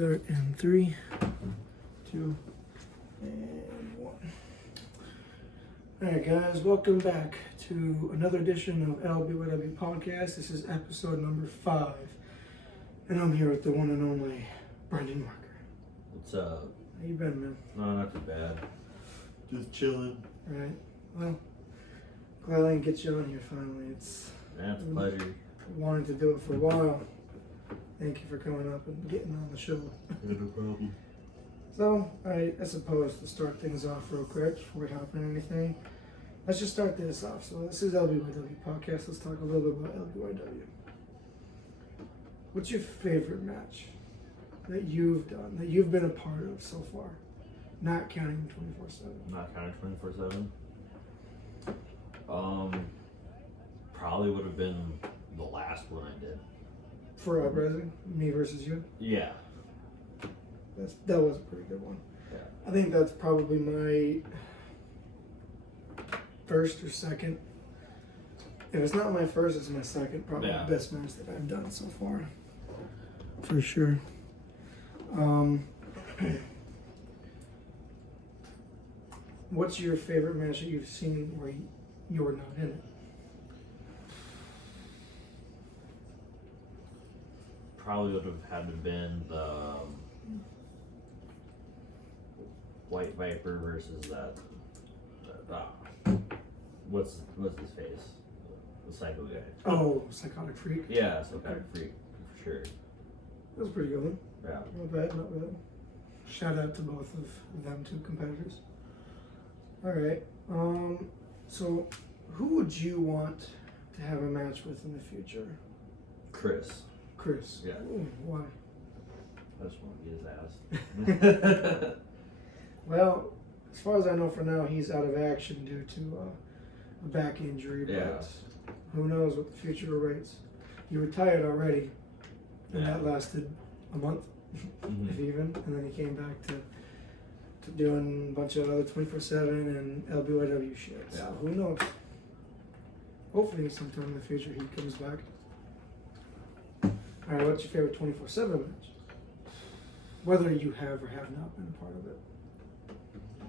Start in 3, 2, and 1. Alright guys, welcome back to another edition of LBYW podcast. This is episode number 5. And I'm here with the one and only Brendon Marker. What's up? How you been, man? No, not too bad. Just chilling. Alright. Well, glad I can get you on here finally. It's a pleasure. Wanted to do it for a while. Thank you for coming up and getting on the show. No problem. So, I suppose to start things off real quick before we hop into anything, let's just start this off. So this is LBYW podcast. Let's talk a little bit about LBYW. What's your favorite match that you've done, that you've been a part of so far? Not counting 24/7. Not counting 24/7. Probably would have been the last one I did. For uprising, me versus you. Yeah. That was a pretty good one. Yeah. I think that's probably my first or second. If it's not my first, it's my second. Probably the best match that I've done so far. For sure. What's your favorite match that you've seen where you're not in it? Probably would have had to been the White Viper versus that. What's his face? The psycho guy. Oh, Psychotic Freak. Yeah, Psychotic Freak for sure. That was a pretty good one. Yeah. Not bad, not bad. Shout out to both of them two competitors. All right. So who would you want to have a match with in the future? Chris. Chris. Yeah. Ooh, why? I just want to get his ass. Well, as far as I know for now, he's out of action due to a back injury, but who knows what the future awaits. He retired already, and that lasted a month, if even, and then he came back to doing a bunch of other 24/7 and LBYW shit. So who knows? Hopefully sometime in the future he comes back. Alright, what's your favorite 24/7 match? Whether you have or have not been a part of it.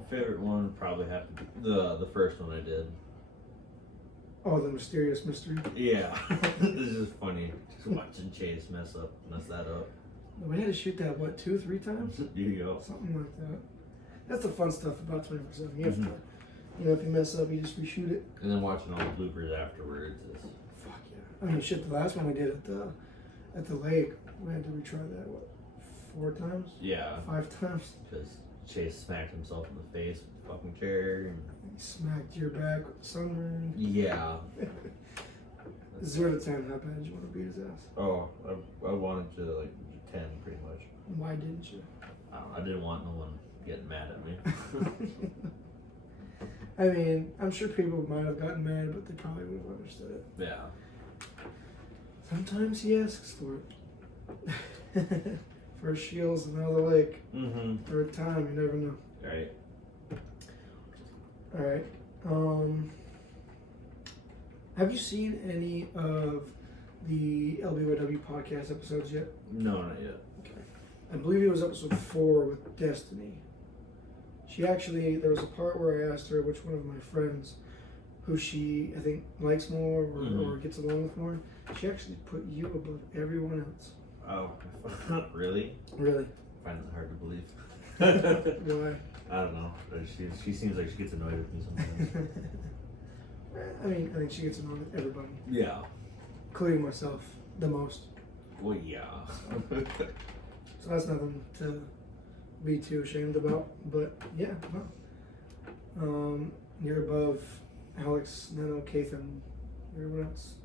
Favorite one would probably have to be the first one I did. Oh, the Mysterious Mystery? Yeah. This is funny. Just watching Chase mess that up. We had to shoot that, what, 2-3 times? There you go. Something like that. That's the fun stuff about 24/7. You have to, if you mess up, you just reshoot it. And then watching all the bloopers afterwards is... Fuck yeah. I mean, shit, the last one I did at the lake, we had to retry that, what, 4 times? Yeah. 5 times? Because Chase smacked himself in the face with the fucking chair. And... He smacked your back with the sunburn. Yeah. 0 to 10, how bad you want to beat his ass? Oh, I wanted to, 10 pretty much. Why didn't you? I didn't want no one getting mad at me. I mean, I'm sure people might have gotten mad, but they probably would have understood it. Yeah. Sometimes he asks for it. First shields and now the lake. Third time, you never know. Right. Alright. Have you seen any of the LBYW podcast episodes yet? No, not yet. Okay. I believe it was episode 4 with Destiny. There was a part where I asked her which one of my friends who she, I think, likes more or gets along with more. She actually put you above everyone else. Oh, really? Really? I find it hard to believe. Why? I don't know. She seems like she gets annoyed with me sometimes. I mean, I think she gets annoyed with everybody. Yeah. Including myself, the most. Well, yeah. So that's nothing to be too ashamed about. But yeah, well, you're above Alex, Nano, Keith, and everyone else.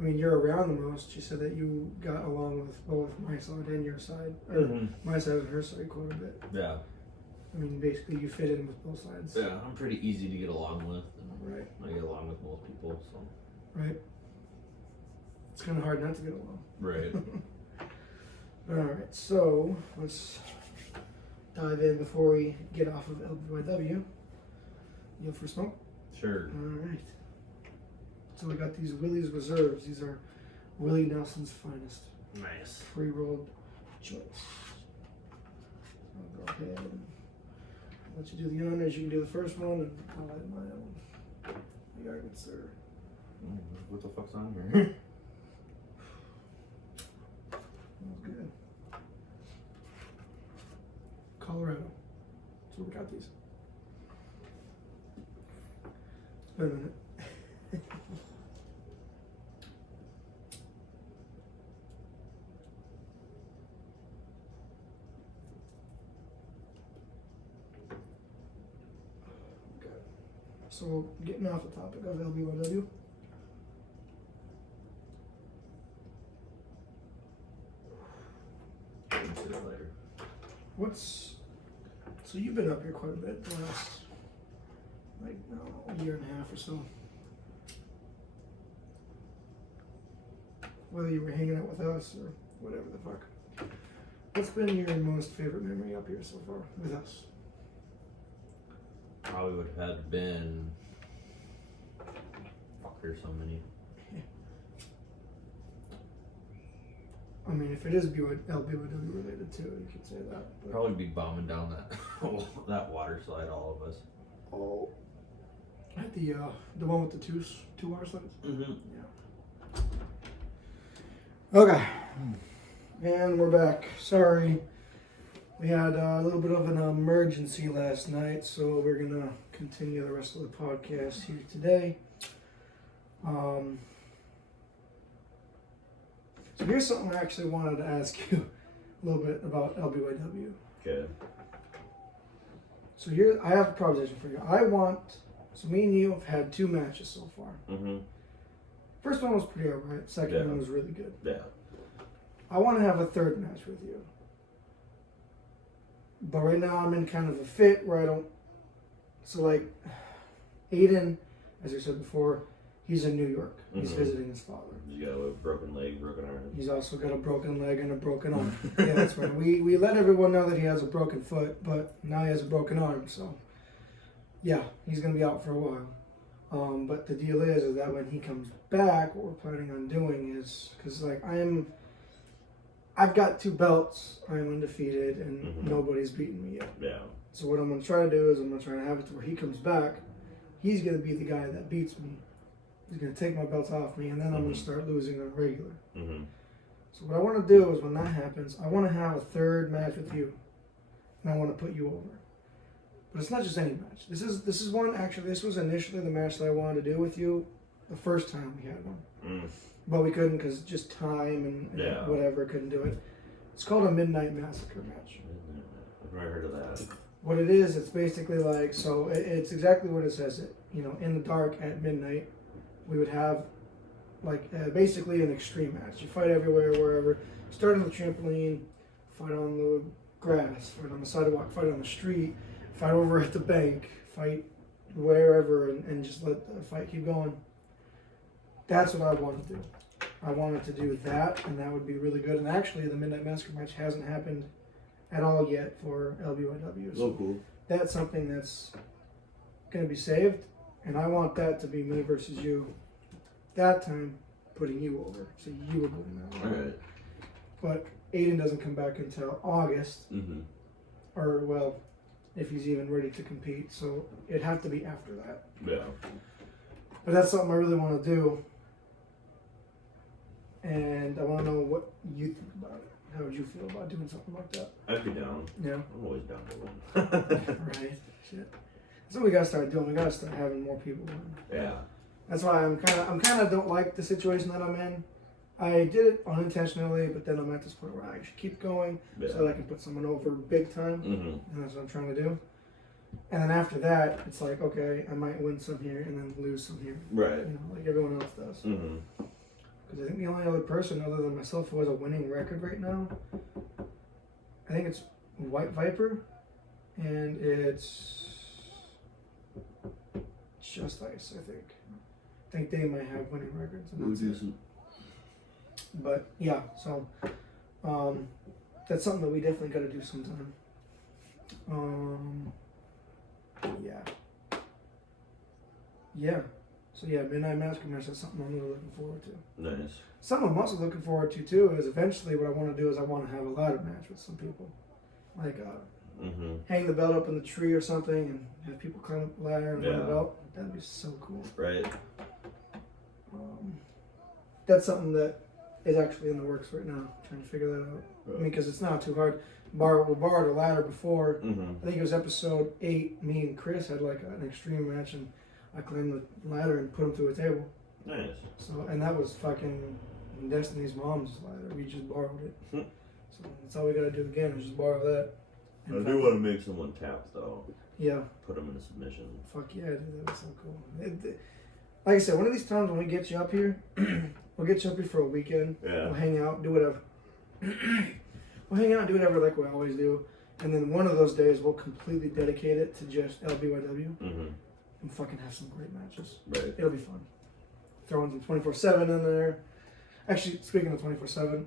I mean, you're around the most. She said that you got along with both my side and your side, or my side and her side quite a bit. Yeah. I mean, basically, you fit in with both sides. Yeah, I'm pretty easy to get along with. Right. I get along with most people, so. Right. It's kind of hard not to get along. Right. Alright, so let's dive in before we get off of LBYW. You up for smoke? Sure. Alright. So we got these Willie's Reserves. These are Willie Nelson's finest. Nice. Pre-rolled joints. ahead and let you do the honors. You can do the first one, and I'll add my own. The arguments are. What the fuck's on here? That's good. Colorado. So we got these. Wait a minute. So, getting off the topic of LBYW. See that later. So you've been up here quite a bit the last, like, I don't know, year and a half or so. Whether you were hanging out with us or whatever the fuck. What's been your most favorite memory up here so far with us? Probably would have been. Fuck, there's so many. I mean, if it is LBYW related too, you could say that. But Probably be bombing down that that water slide, all of us. oh, at the one with the two water slides. Mm-hmm. Yeah. Okay. And we're back. Sorry. We had a little bit of an emergency last night, so we're going to continue the rest of the podcast here today. So here's something I actually wanted to ask you a little bit about LBYW. Okay. So here, I have a proposition for you. So me and you have had 2 matches so far. Mm-hmm. First one was pretty alright. Second Yeah. one was really good. Yeah. I want to have a third match with you. But right now I'm in kind of a fit where I don't. So like, Aiden, as I said before, he's in New York. He's visiting his father. He's got a broken leg, broken arm. He's also got a broken leg and a broken arm. Yeah, that's right. We let everyone know that he has a broken foot, but now he has a broken arm. So, yeah, he's gonna be out for a while. But the deal is that when he comes back, what we're planning on doing is, because like I've got 2 belts. I'm undefeated, and nobody's beaten me yet. Yeah. So what I'm going to try to do is I'm going to try to have it to where he comes back. He's going to be the guy that beats me. He's going to take my belts off me, and then I'm going to start losing on regular. Mm-hmm. So what I want to do is when that happens, I want to have a third match with you, and I want to put you over. But it's not just any match. This is one, actually, this was initially the match that I wanted to do with you the first time we had one. Mm. But we couldn't because just time and whatever, couldn't do it. It's called a Midnight Massacre match. I've never heard of that. What it is, it's basically like, so it's exactly what it says. You know, in the dark at midnight, we would have like basically an extreme match. You fight everywhere, wherever. Start on the trampoline, fight on the grass, fight on the sidewalk, fight on the street, fight over at the bank, fight wherever, and just let the fight keep going. That's what I want to do. I wanted to do that, and that would be really good. And actually, the Midnight Massacre match hasn't happened at all yet for LBYW. So cool. That's something that's going to be saved, and I want that to be me versus you. That time, putting you over. So you would win that one. Alright. But Aiden doesn't come back until August. Mm-hmm. Or, well, if he's even ready to compete. So it'd have to be after that. Yeah. But that's something I really want to do. And I want to know what you think about it. How would you feel about doing something like that? I'd be down. Yeah. I'm always down to win. Right. Shit. That's what we gotta start doing. We gotta start having more people win. Yeah. That's why I'm kind of don't like the situation that I'm in. I did it unintentionally, but then I'm at this point where I should keep going so that I can put someone over big time. Mm-hmm. And that's what I'm trying to do. And then after that, it's like, okay, I might win some here and then lose some here. Right. You know, like everyone else does. Mm-hmm. Because I think the only other person other than myself who has a winning record right now, I think it's White Viper, and it's Just Ice, I think. I think they might have winning records, and that's it. But yeah, so that's something that we definitely got to do sometime. Yeah. So yeah, Midnight Massacre match, that's something I'm really looking forward to. Nice. Something I'm also looking forward to too is eventually what I want to do is I want to have a ladder match with some people. Like hang the belt up in the tree or something and have people climb up the ladder and win the belt. That'd be so cool. Right. That's something that is actually in the works right now, trying to figure that out. I mean, because it's not too hard. We borrowed a ladder before. I think it was episode 8. Me and Chris had like an extreme match, and I climbed the ladder and put him through a table. Nice. So, and that was fucking Destiny's mom's ladder. We just borrowed it. So that's all we gotta do again is just borrow that. I do want to make someone tap though. Yeah. Put them in a submission. Fuck yeah, dude, that was so cool. Like I said, one of these times when we get you up here, we'll get you up here for a weekend. Yeah. We'll hang out, do whatever. We'll hang out and do whatever like we always do. And then one of those days we'll completely dedicate it to just LBYW and fucking have some great matches. Right. It'll be fun. Throwing some 24/7 in there. Actually, speaking of 24/7,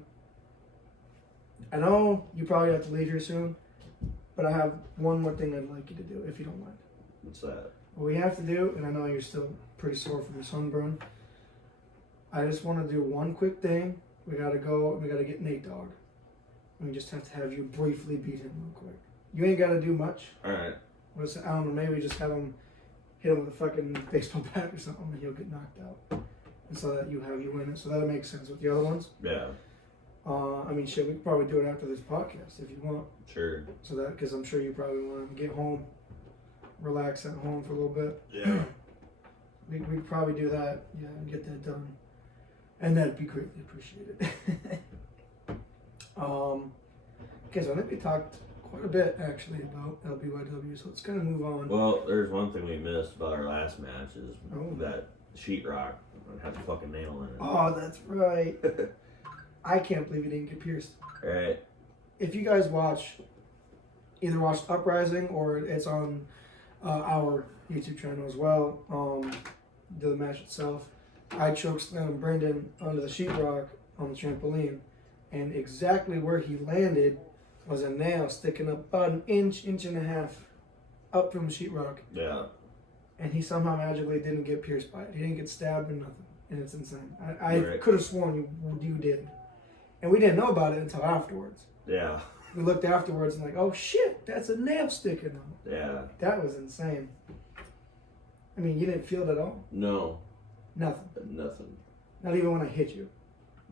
I know you probably have to leave here soon, but I have one more thing I'd like you to do, if you don't mind. What's that? What we have to do, and I know you're still pretty sore from your sunburn, I just want to do one quick thing. We gotta go, and we gotta get Nate Dogg. We just have to have you briefly beat him real quick. You ain't gotta do much. Alright. I don't know, maybe just have him hit him with a fucking baseball bat or something, and he'll get knocked out. And so that you win it. So that'll make sense with the other ones. Yeah. I mean, shit, we could probably do it after this podcast if you want. Sure. So that, because I'm sure you probably want to get home, relax at home for a little bit. Yeah. We could probably do that, yeah, and get that done. And that'd be greatly appreciated. Okay, so I think we talked quite a bit, actually, about LBYW, so let's kind of move on. Well, there's one thing we missed about our last match is that sheetrock had the fucking nail in it. Oh, that's right. I can't believe he didn't get pierced. Right. If you guys either watched Uprising or it's on our YouTube channel as well, the match itself, I chokeslammed Brendon onto the sheetrock on the trampoline, and exactly where he landed was a nail sticking up about an inch and a half up from the sheetrock. Yeah. And he somehow magically didn't get pierced by it. He didn't get stabbed or nothing. And it's insane. I Right. could have sworn you did. And we didn't know about it until afterwards. Yeah. We looked afterwards and like, oh shit, that's a nail sticking out. Yeah. That was insane. I mean, you didn't feel it at all? No. Nothing. Nothing. Not even when I hit you.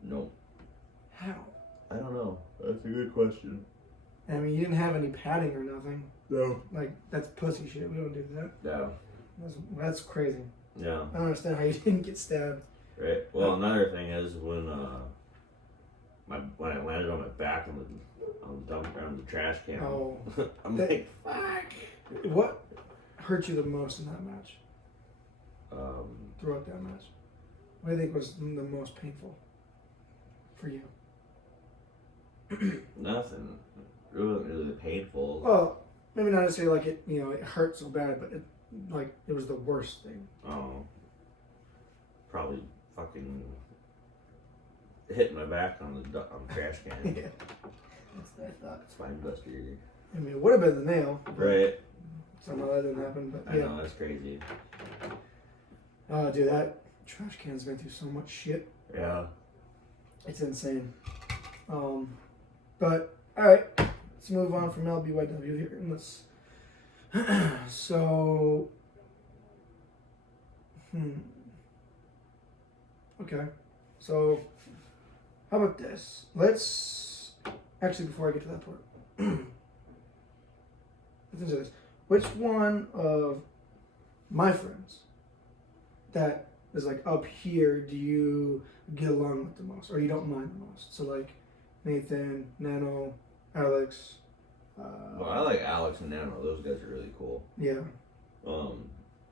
Nope. How? I don't know. That's a good question. I mean, you didn't have any padding or nothing. No. Like, that's pussy shit. We don't do that. Yeah. That's crazy. Yeah. I don't understand how you didn't get stabbed. Right. Well, another thing is when I landed on my back on the dump ground, the trash can. Oh. I'm like, fuck. What hurt you the most in that match? Throughout that match? What do you think was the most painful for you? Nothing. It wasn't really painful. Well, maybe not necessarily like it hurt so bad, but it was the worst thing. Oh. Probably fucking hitting my back on the trash can. Yeah. That's what I thought. Spine buster. I mean, it would have been the nail. Right. Somehow that didn't happen, but I yeah. know, that's crazy. Oh, dude, that trash can's been through so much shit. Yeah. It's insane. But, alright, let's move on from LBYW here. And let's. So. Okay. So, how about this? Let's. Actually, before I get to that part. Let's answer this. Which one of my friends that is like up here do you get along with the most, or you don't mind the most? So like Nathan, Nano, Alex. Well, I like Alex and Nano. Those guys are really cool. Yeah.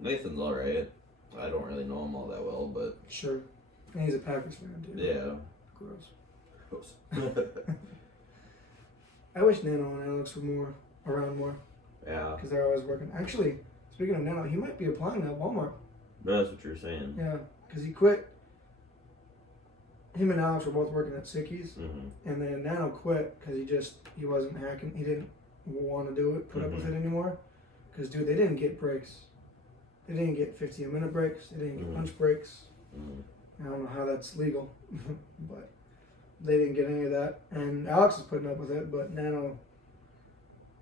Nathan's alright. I don't really know him all that well, but Sure. And he's a Packers fan too. yeah. Gross. I wish Nano and Alex were around more. Yeah. Because they're always working. Actually, speaking of Nano, he might be applying at Walmart. That's what you're saying. Yeah, because he quit. Him and Alex were both working at Sickies, and then Nano quit because he wasn't hacking. He didn't want to do it, put up with it anymore. Because dude, they didn't get breaks. They didn't get 15-minute breaks. They didn't get lunch breaks. I don't know how that's legal, but they didn't get any of that. And Alex is putting up with it, but Nano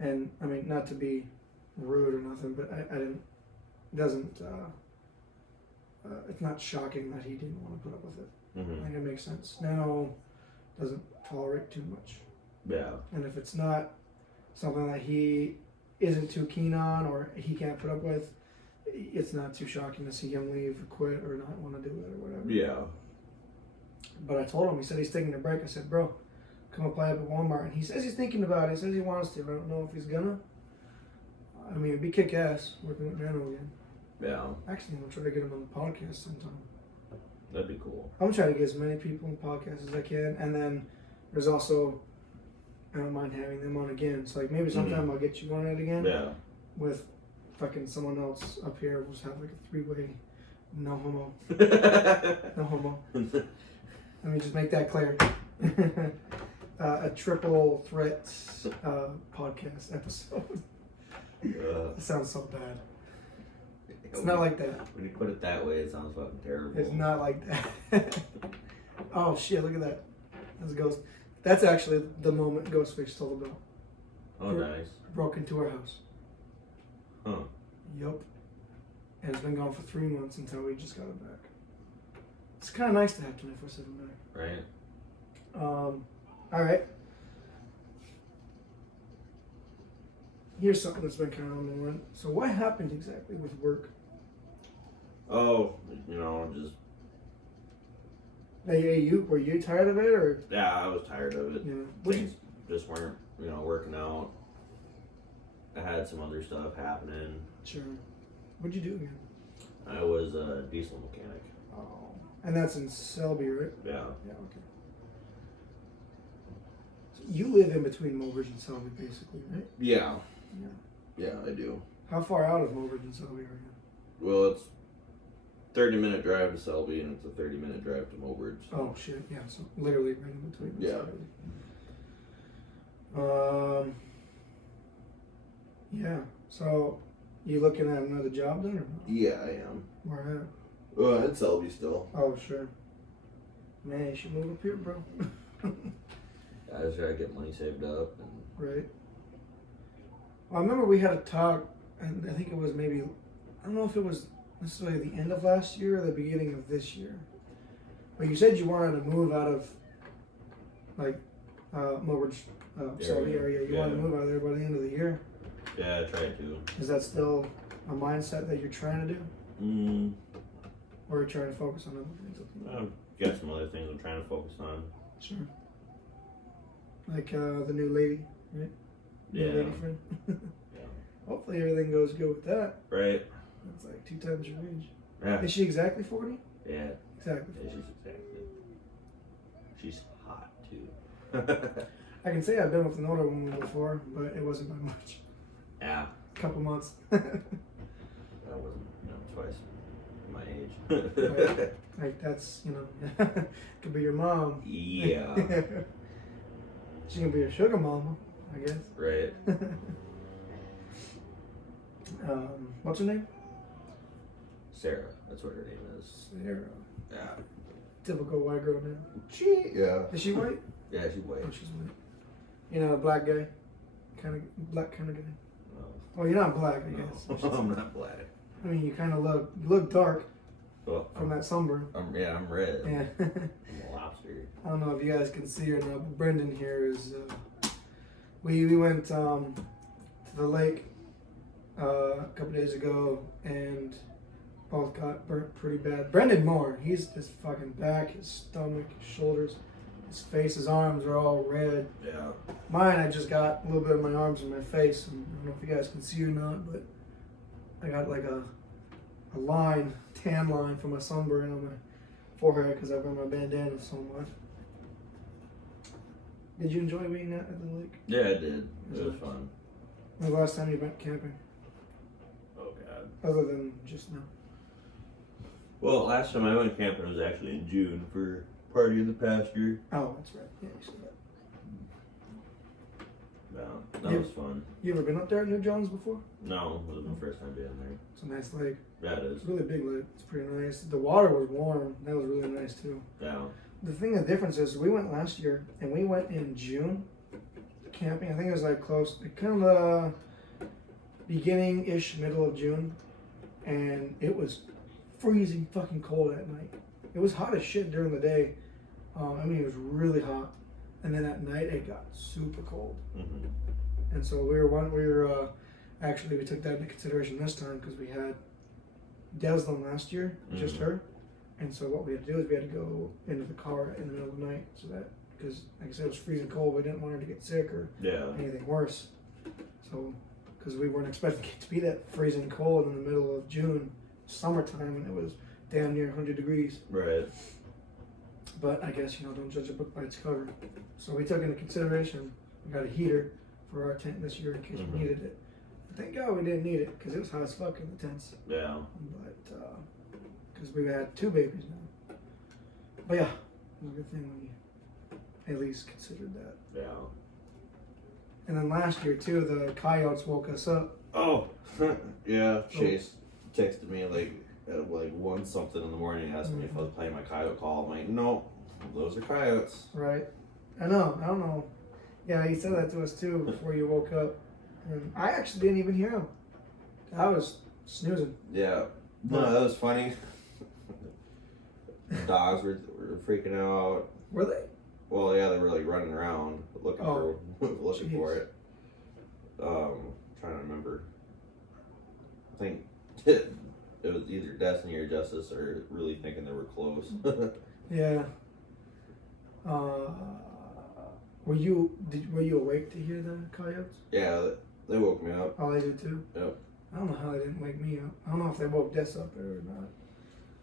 And I mean, not to be rude or nothing, but I didn't. Doesn't. It's not shocking that he didn't want to put up with it. Mm-hmm. I think it makes sense. Now, doesn't tolerate too much. Yeah. And if it's not something that he isn't too keen on or he can't put up with, it's not too shocking to see him leave or quit or not want to do it or whatever. Yeah. But I told him, he said he's taking a break. I said, bro, come apply up at Walmart. And he says he's thinking about it. He says he wants to. I don't know if he's gonna. I mean, it'd be kick ass working with Nano again. Yeah. Actually, I'm gonna try to get him on the podcast sometime. That'd be cool. I'm trying to get as many people on the podcast as I can. And then there's also, I don't mind having them on again. So like maybe sometime I'll get you on it again. Yeah. With fucking someone else up here. We'll just have like a 3-way, no homo. No homo. Let me just make that clear. A triple threat podcast episode. It sounds so bad. It's not like that. When you put it that way, it sounds fucking terrible. It's not like that. Oh shit, look at that. That's a ghost. That's actually the moment Ghostface told about. Oh, nice. Broke into our house. Huh. Yep. And it's been gone for 3 months until we just got it back. It's kind of nice to have 24/7 back. Right. Alright. Here's something that's been kind of on the run. So what happened exactly with work? Oh, just... Hey, were you tired of it or? Yeah, I was tired of it. Yeah. Things just weren't, working out. I had some other stuff happening. Sure. What'd you do again? I was a diesel mechanic. Oh. And that's in Selby, right? Yeah. Yeah, okay. So you live in between Mobridge and Selby, basically, right? Yeah. Yeah. Yeah, I do. How far out of Mobridge and Selby are you? Well, it's 30-minute drive to Selby and it's a 30-minute drive to Mobridge. So. Oh shit! Yeah, so literally right in between. Yeah. Yeah. So, you looking at another job then, or not? Yeah, I am. Where at? Well, at Selby still. Oh sure. Man, you should move up here, bro. I just gotta get money saved up. And... Right. Well, I remember we had a talk, and I think it was maybe, I don't know if it was necessarily the end of last year or the beginning of this year. But you said you wanted to move out of, like, Mobridge, Selby area. You wanted to move out of there by the end of the year. Yeah, I tried to. Is that still a mindset that you're trying to do? Or are you trying to focus on other things? Got some other things I'm trying to focus on. Sure. Like the new lady, right? Yeah. New lady friend. Yeah. Hopefully everything goes good with that. Right. That's like 2 times your age. Yeah. Is she exactly 40? Yeah. Exactly. Yeah, she's hot too. I can say I've been with an older woman before, but it wasn't by much. Yeah. A couple months. That wasn't, twice my age. Right. Like that's, could be your mom. Yeah. She can be your sugar mama, I guess. Right. What's her name? Sarah. That's what her name is. Sarah. Yeah. Typical white girl name. Yeah. Is she white? Yeah, she's white. Oh, she's white. A black guy? Black kind of guy? No. Oh, you're not black, I guess. I'm not black. I mean, you kind of look dark Well, from that sunburn. I'm red. Yeah. I'm a lobster. I don't know if you guys can see or not, but Brendon here is. We went to the lake a couple days ago and both got burnt pretty bad. Brendon more. His fucking back, his stomach, his shoulders, his face, his arms are all red. Yeah. Mine, I just got a little bit of my arms and my face. And I don't know if you guys can see or not, but I got like a tan line from my sunburn on my forehead because I wear my bandana so much. Did you enjoy being at the lake? Yeah, I did. It was fun. When was the last time you went camping? Oh, God. Other than just now. Well, last time I went camping was actually in June for Party of the Pasture. Oh, that's right. Yeah, you said that. Yeah, that was fun. You ever been up there at New John's before? No, it was my first time being there. It's a nice lake. Yeah, it is. It's a really big lake. It's pretty nice. The water was warm. That was really nice too. Yeah. The difference is we went last year and we went in June. camping. I think it was like close, like kind of beginning-ish, middle of June, and it was freezing fucking cold at night. It was hot as shit during the day. I mean, it was really hot, and then at night it got super cold. Mm-hmm. And so we took that into consideration this time because we had Deslin last year, just her. And so what we had to do is we had to go into the car in the middle of the night, so that, because like I said, it was freezing cold, we didn't want her to get sick or anything worse. So, because we weren't expecting it to be that freezing cold in the middle of June, summertime, and it was damn near 100 degrees. Right. But I guess, don't judge a book by its cover. So we took into consideration, we got a heater for our tent this year in case we needed it. But thank God we didn't need it, because it was hot as fuck in the tents. Yeah. But, because we had 2 babies now. But yeah, it was a good thing we at least considered that. Yeah. And then last year too, the coyotes woke us up. Oh, yeah. Chase texted me like at 1 something in the morning, asking me if I was playing my coyote call. I'm like, no, those are coyotes. Right. I know. I don't know. Yeah, he said that to us too before you woke up. And I actually didn't even hear him. I was snoozing. Yeah. No, that was funny. The dogs were freaking out. Were they? Well, yeah, they were like running around looking for it. Trying to remember. I think it was either Destiny or Justice, or really thinking they were close. Yeah. Were you awake to hear the coyotes? Yeah, they woke me up. Oh, they did too? Yep. I don't know how they didn't wake me up. I don't know if they woke Des up or not.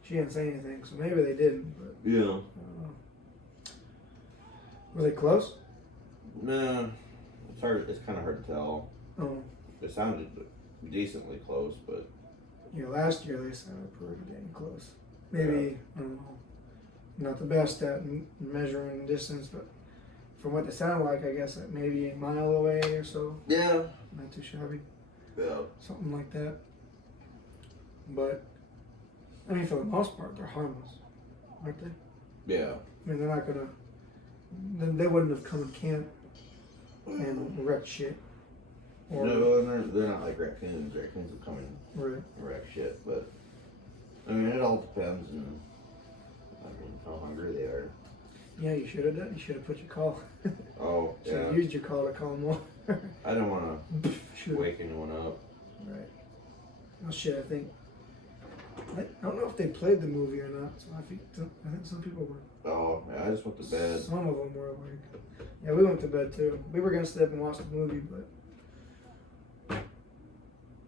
She didn't say anything, so maybe they didn't, but Yeah. I don't know. Were they close? Nah, it's hard. It's kind of hard to tell. Oh. It sounded decently close, but Yeah, last year they sounded pretty dang close. Maybe, I don't know, not the best at measuring distance, but from what they sounded like, I guess maybe a mile away or so. yeah, Not too shabby. yeah, Something like that. But, I mean, for the most part, they're harmless, aren't they? yeah. I mean, they're not gonna, then they wouldn't have come and camped and wrecked shit. Or, No, they're not like raccoons. Raccoons will come right. and wreck shit, but I mean, it all depends on how hungry they are. Yeah, you should have done. You should have put your call. Oh, Should yeah. have used your call to call them more. I don't want to Shoot. wake anyone up. Right. Oh shit! I don't know if they played the movie or not. So I think some people were. Oh, yeah, I just went to bed. Some of them were awake. Yeah, we went to bed too. We were gonna stay up and watch the movie, but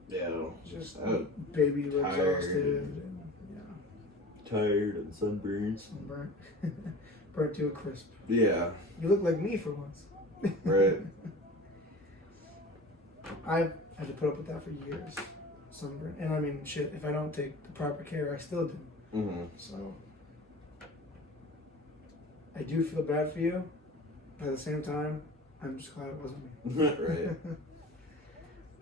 Yeah, just I baby was tired. exhausted and yeah, tired and sunburned. sunburnt, burnt to a crisp. Yeah, You look like me for once. right. I've had to put up with that for years. Sunburn, and I mean, shit. If I don't take the proper care, I still do. Mm-hmm. So I do feel bad for you, but at the same time, I'm just glad it wasn't me. Right.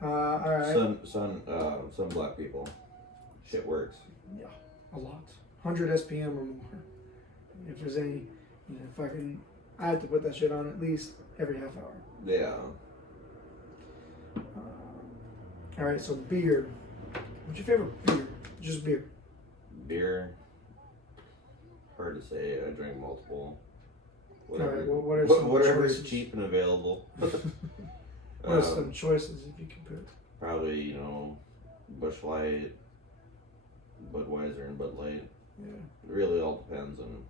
All right. Some black people. Shit works. Yeah, a lot. 100 SPM or more. If there's any, I have to put that shit on at least every half hour. Yeah. All right, so beer. What's your favorite beer? Just beer. Beer. Hard to say. I drink multiple. All right, well, what are some whatever's choices? cheap and available. What are some choices if you can pick? Probably, Busch Light, Budweiser, and Bud Light. Yeah. It really all depends on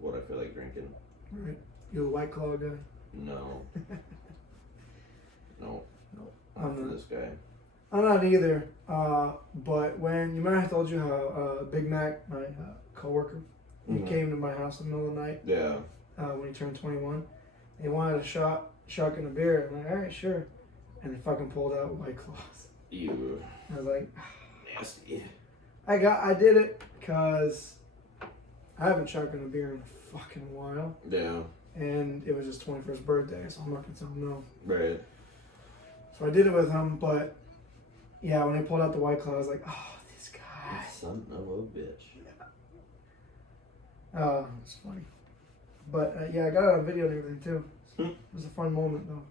what I feel like drinking. Right. You a White Claw guy? No. No. I'm Not for not. this guy. I'm not either. But when you remember I told you how Big Mac, my coworker, he came to my house in the middle of the night. Yeah. When he turned 21, he wanted a shotgun of beer. I'm like, all right, sure. And they fucking pulled out White Claws. Ew. I was like, Nasty. I did it because I haven't shotgun a beer in a fucking while. Yeah. And it was his 21st birthday, so I'm not gonna tell him no. Right. So I did it with him, but yeah, when they pulled out the White Claw, I was like, oh, this guy. Son of a bitch. It's funny. But yeah, I got it on video and everything too. Hmm. It was a fun moment though.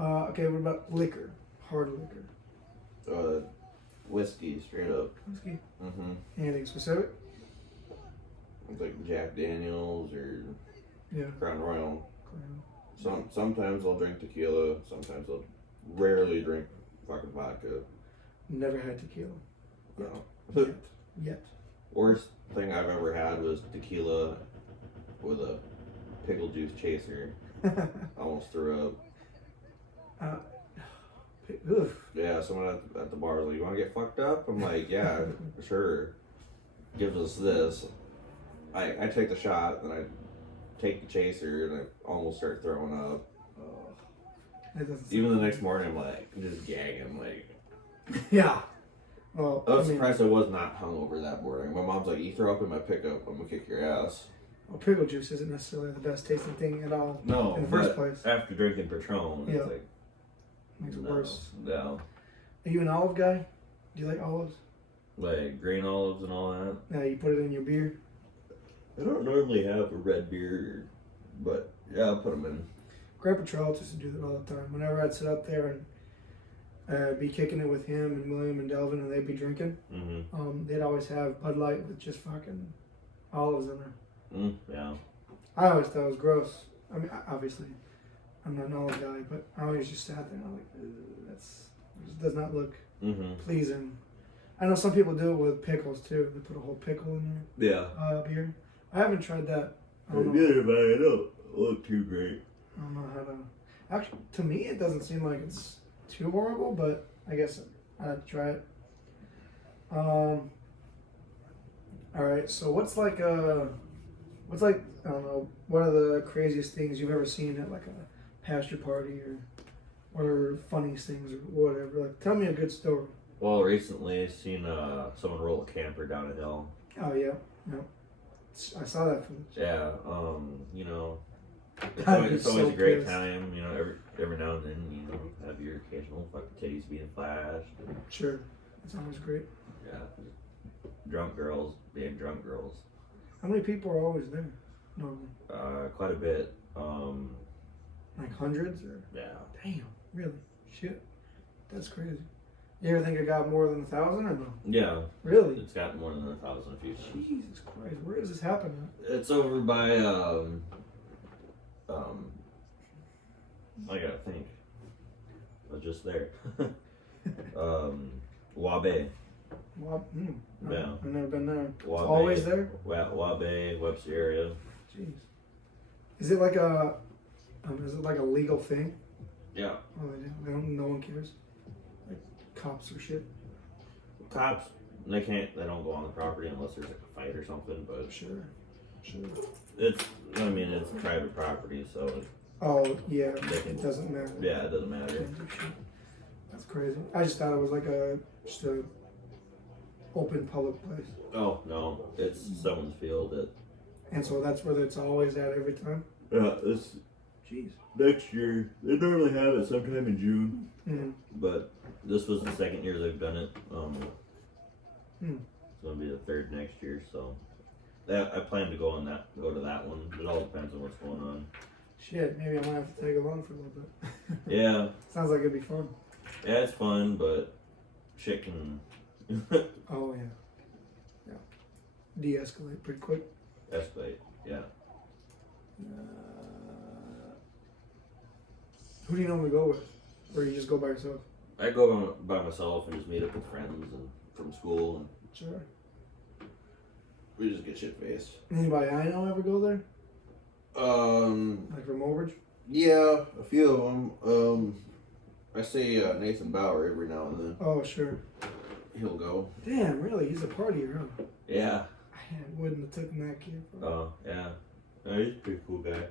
Okay, what about liquor? Hard liquor. Whiskey, straight up. Whiskey. Mm-hmm. Anything specific? Like Jack Daniels or Yeah. Crown Royal. Sometimes I'll drink tequila. Sometimes I'll rarely drink fucking vodka. Never had tequila. No. Yet. Worst thing I've ever had was tequila with a pickle juice chaser. I almost threw up. Oof. Yeah, someone at the bar was like, "You want to get fucked up?" I'm like, "Yeah, sure." Gives us this. I take the shot, then I take the chaser, and I almost start throwing up. Even the next morning, I'm like, just gagging, like. Yeah. Well, I was surprised I was not hungover that morning. My mom's like, "You throw up in my pickup, I'm gonna kick your ass." Well, pickle juice isn't necessarily the best tasting thing at all. No, in the first place. After drinking Patron, it's like makes it worse. No. Are you an olive guy? Do you like olives? Like green olives and all that? Yeah, you put it in your beer. I don't normally have a red beer, but yeah, I'll put them in. Grandpa Charles used to do that all the time. Whenever I'd sit up there and be kicking it with him and William and Delvin, and they'd be drinking, they'd always have Bud Light with just fucking olives in there. Yeah. I always thought it was gross. I mean, obviously, I'm not an olive guy, but I always just sat there and I'm like, it does not look pleasing. I know some people do it with pickles too. They put a whole pickle in their beer. I haven't tried that. I don't know. But it don't look too great. I don't know how to. Actually, to me, it doesn't seem like it's too horrible, but I guess I'd have to try it. All right. So what's like I don't know, one of the craziest things you've ever seen at like a pasture party, or what are funniest things or whatever? Like, tell me a good story. Well, recently I seen someone roll a camper down a hill. Oh yeah. I saw that footage. Yeah. You know. It's always so a great pissed. time, you know, every now and then, you know, have your occasional fucking titties being flashed. Sure. It's always great. Yeah. Drunk girls being drunk girls. How many people are always there, normally? Quite a bit. Like hundreds? Or? Yeah. Damn, really? Shit. That's crazy. You ever think it got more than 1,000 or no? Yeah. Really? It's got more than 1,000 a few times. Jesus Christ, where does this happen at? It's over by, I gotta think. I was just there. Wabe. Yeah. I've never been there. It's Wabe, always there? Wabe, Webster area. Jeez. Is it like a legal thing? Yeah. Oh, they don't, no one cares? Like cops or shit? Cops, they don't go on the property unless there's like a fight or something, but Sure. it's private property, so Oh, yeah, it doesn't matter. yeah, it doesn't matter. That's crazy. I just thought it was like just a open public place. Oh, no, it's someone's field. And so that's where it's always at every time? Yeah, this Jeez. next year, they normally have it sometime in June, but this was the second year they've done it. It's going to be the third next year, so I plan to go to that one. It all depends on what's going on. Shit, maybe I might have to tag along for a little bit. Yeah. Sounds like it'd be fun. Yeah, it's fun, but shit can Oh, yeah. De-escalate pretty quick. escalate. Yeah. Who do you normally go with? Or you just go by yourself? I go by myself and just meet up with friends and from school, and Sure. we just get shit faced. Anybody I know ever go there? Like from Overage? Yeah, a few of them. I see Nathan Bauer every now and then. Oh, sure. He'll go. Damn, really? He's a partier, huh? Yeah. I wouldn't have taken that kid. Oh, yeah. He's a pretty cool guy.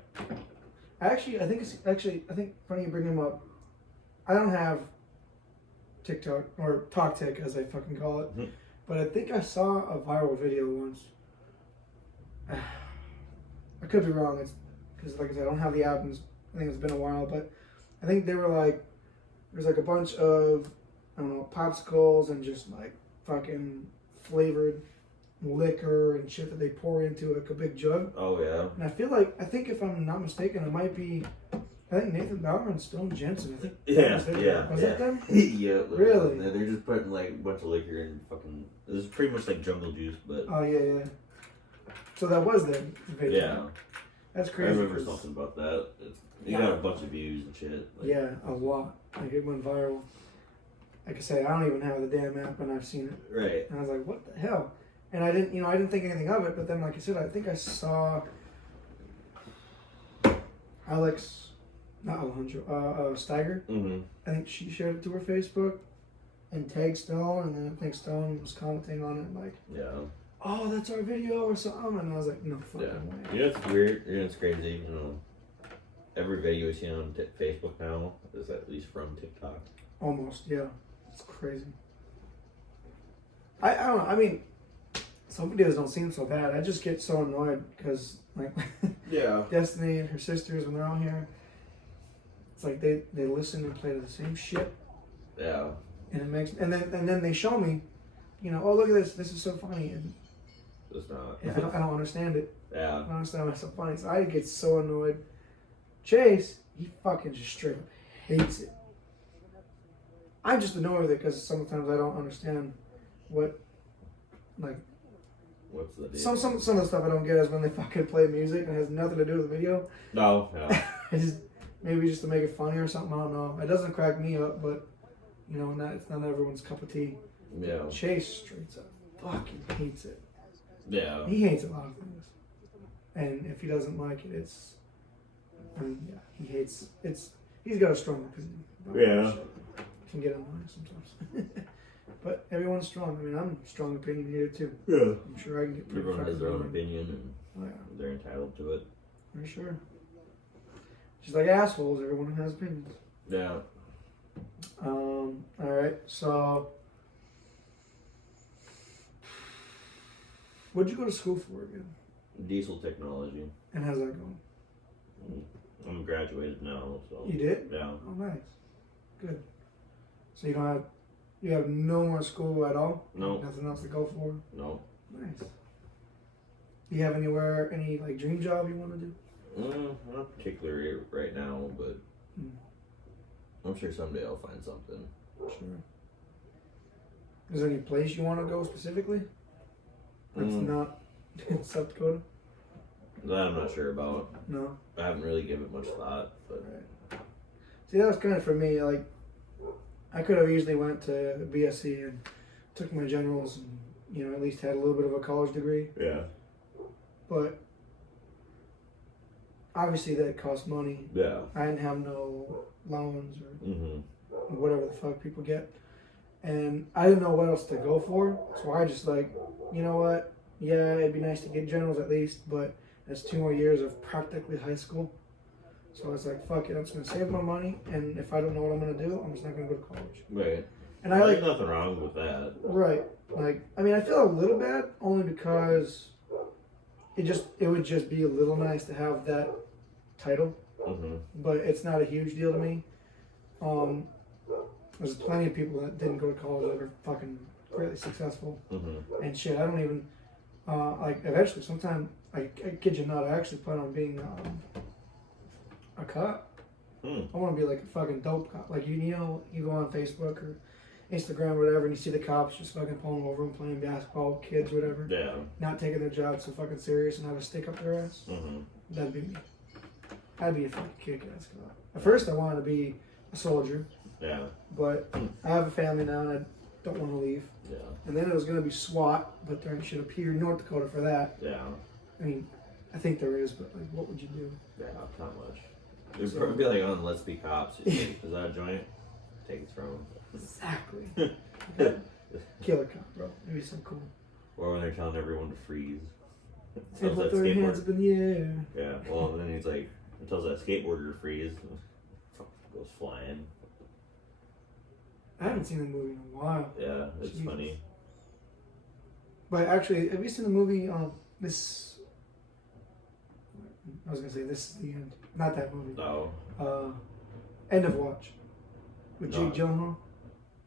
I think funny you bring him up. I don't have TikTok or TalkTik as I fucking call it, but I think I saw a viral video once. I could be wrong. It's because, like I said, I don't have the albums. I think it's been a while, but I think they were like, there's like a bunch of, I don't know, popsicles and just like fucking flavored liquor and shit that they pour into like a big jug. Oh yeah. And I think if I'm not mistaken, it might be I think Nathan Bauer and Stone Jensen. I think. Was that them? Yeah. Really? They're just putting like a bunch of liquor in fucking. This is pretty much like jungle juice, but. Oh yeah. So that was them. Yeah. That's crazy. I remember something about that. It got a bunch of views and shit. Like, yeah, a lot. Like it went viral. Like I said, I don't even have the damn app, and I've seen it. Right. And I was like, what the hell? And I didn't think anything of it. But then, like I said, I think I saw Steiger. Mm-hmm. I think she shared it to her Facebook and tagged Stone, and then I think Stone was commenting on it like, oh, that's our video or something. And I was like, no fucking way. You know, it's weird. You know, it's crazy. You know, every video you see on Facebook now is at least from TikTok. Almost, yeah. It's crazy. I don't know. I mean, some videos don't seem so bad. I just get so annoyed because, like, Destiny and her sisters, when they're on here, it's like they listen and play to the same shit. Yeah. And it makes, and then they show me, you know, oh, look at this. This is so funny. And it's not. I don't understand it. Yeah. I don't understand why it's so funny. So I get so annoyed. Chase, he fucking just straight up hates it. I'm just annoyed with it because sometimes I don't understand what, like, what's the deal? Some of the stuff I don't get is when they fucking play music and it has nothing to do with the video. No, yeah. Maybe just to make it funny or something. I don't know. It doesn't crack me up, but you know, it's not everyone's cup of tea. Yeah. Chase straight up fucking hates it. Yeah. He hates a lot of things, and if he doesn't like it, he hates it's. He's got a strong opinion. Yeah. Can get annoying sometimes. But everyone's strong. I mean, I'm strong opinion here too. Yeah. I'm sure I can get pretty Everyone has their own annoying. opinion and they're entitled to it. For sure. Just like assholes, everyone has opinions. Yeah. Alright, so what'd you go to school for again? Diesel technology. And how's that going? I'm graduated now, so. You did? Yeah. Oh, nice. Good. So you have no more school at all? No. Nothing else to go for? No. Nice. Do you have any like dream job you want to do? Not particularly right now, but I'm sure someday I'll find something. Sure. Is there any place you want to go specifically? That's not in South Dakota? That I'm not sure about. No. I haven't really given it much thought, but. Right. See, that was kind of for me. Like, I could have easily went to BSc and took my generals and, you know, at least had a little bit of a college degree. Yeah. But obviously that cost money. Yeah. I didn't have no loans or whatever the fuck people get. And I didn't know what else to go for. So I just like, you know what? Yeah, it'd be nice to get generals at least, but that's 2 more years of practically high school. So I was like, fuck it, I'm just going to save my money, and if I don't know what I'm going to do, I'm just not going to go to college. Right. And I like, there's nothing wrong with that. Right. Like, I mean, I feel a little bad only because it would just be a little nice to have that title. But it's not a huge deal to me. There's plenty of people that didn't go to college that are fucking greatly successful. And shit, I don't even, like, eventually, sometime, I kid you not, I actually plan on being a cop. I want to be like a fucking dope cop. Like, you know, you go on Facebook or Instagram or whatever and you see the cops just fucking pulling over and playing basketball with kids, whatever. Yeah. Not taking their job so fucking serious and have a stick up their ass. That'd be me. I'd be a fucking kick-ass cop. At first I wanted to be a soldier. Yeah. But I have a family now and I don't want to leave. Yeah. And then it was going to be SWAT, but there should appear North Dakota for that. Yeah. I mean, I think there is, but like, what would you do? Yeah, not much. It would probably be like on Let's Be Cops. Is that a joint? Take it from Exactly. Killer cop, bro. It'd be so cool. Or when they're telling everyone to freeze. And put their hands up in the air. Yeah, well, and then he's like, he tells that skateboarder to freeze. Goes flying. I haven't seen the movie in a while. Yeah, it's Jesus. funny. But actually, have you seen the movie this? I was gonna say This Is the End. Not that movie. No. End of Watch. With No. Jake Gyllenhaal.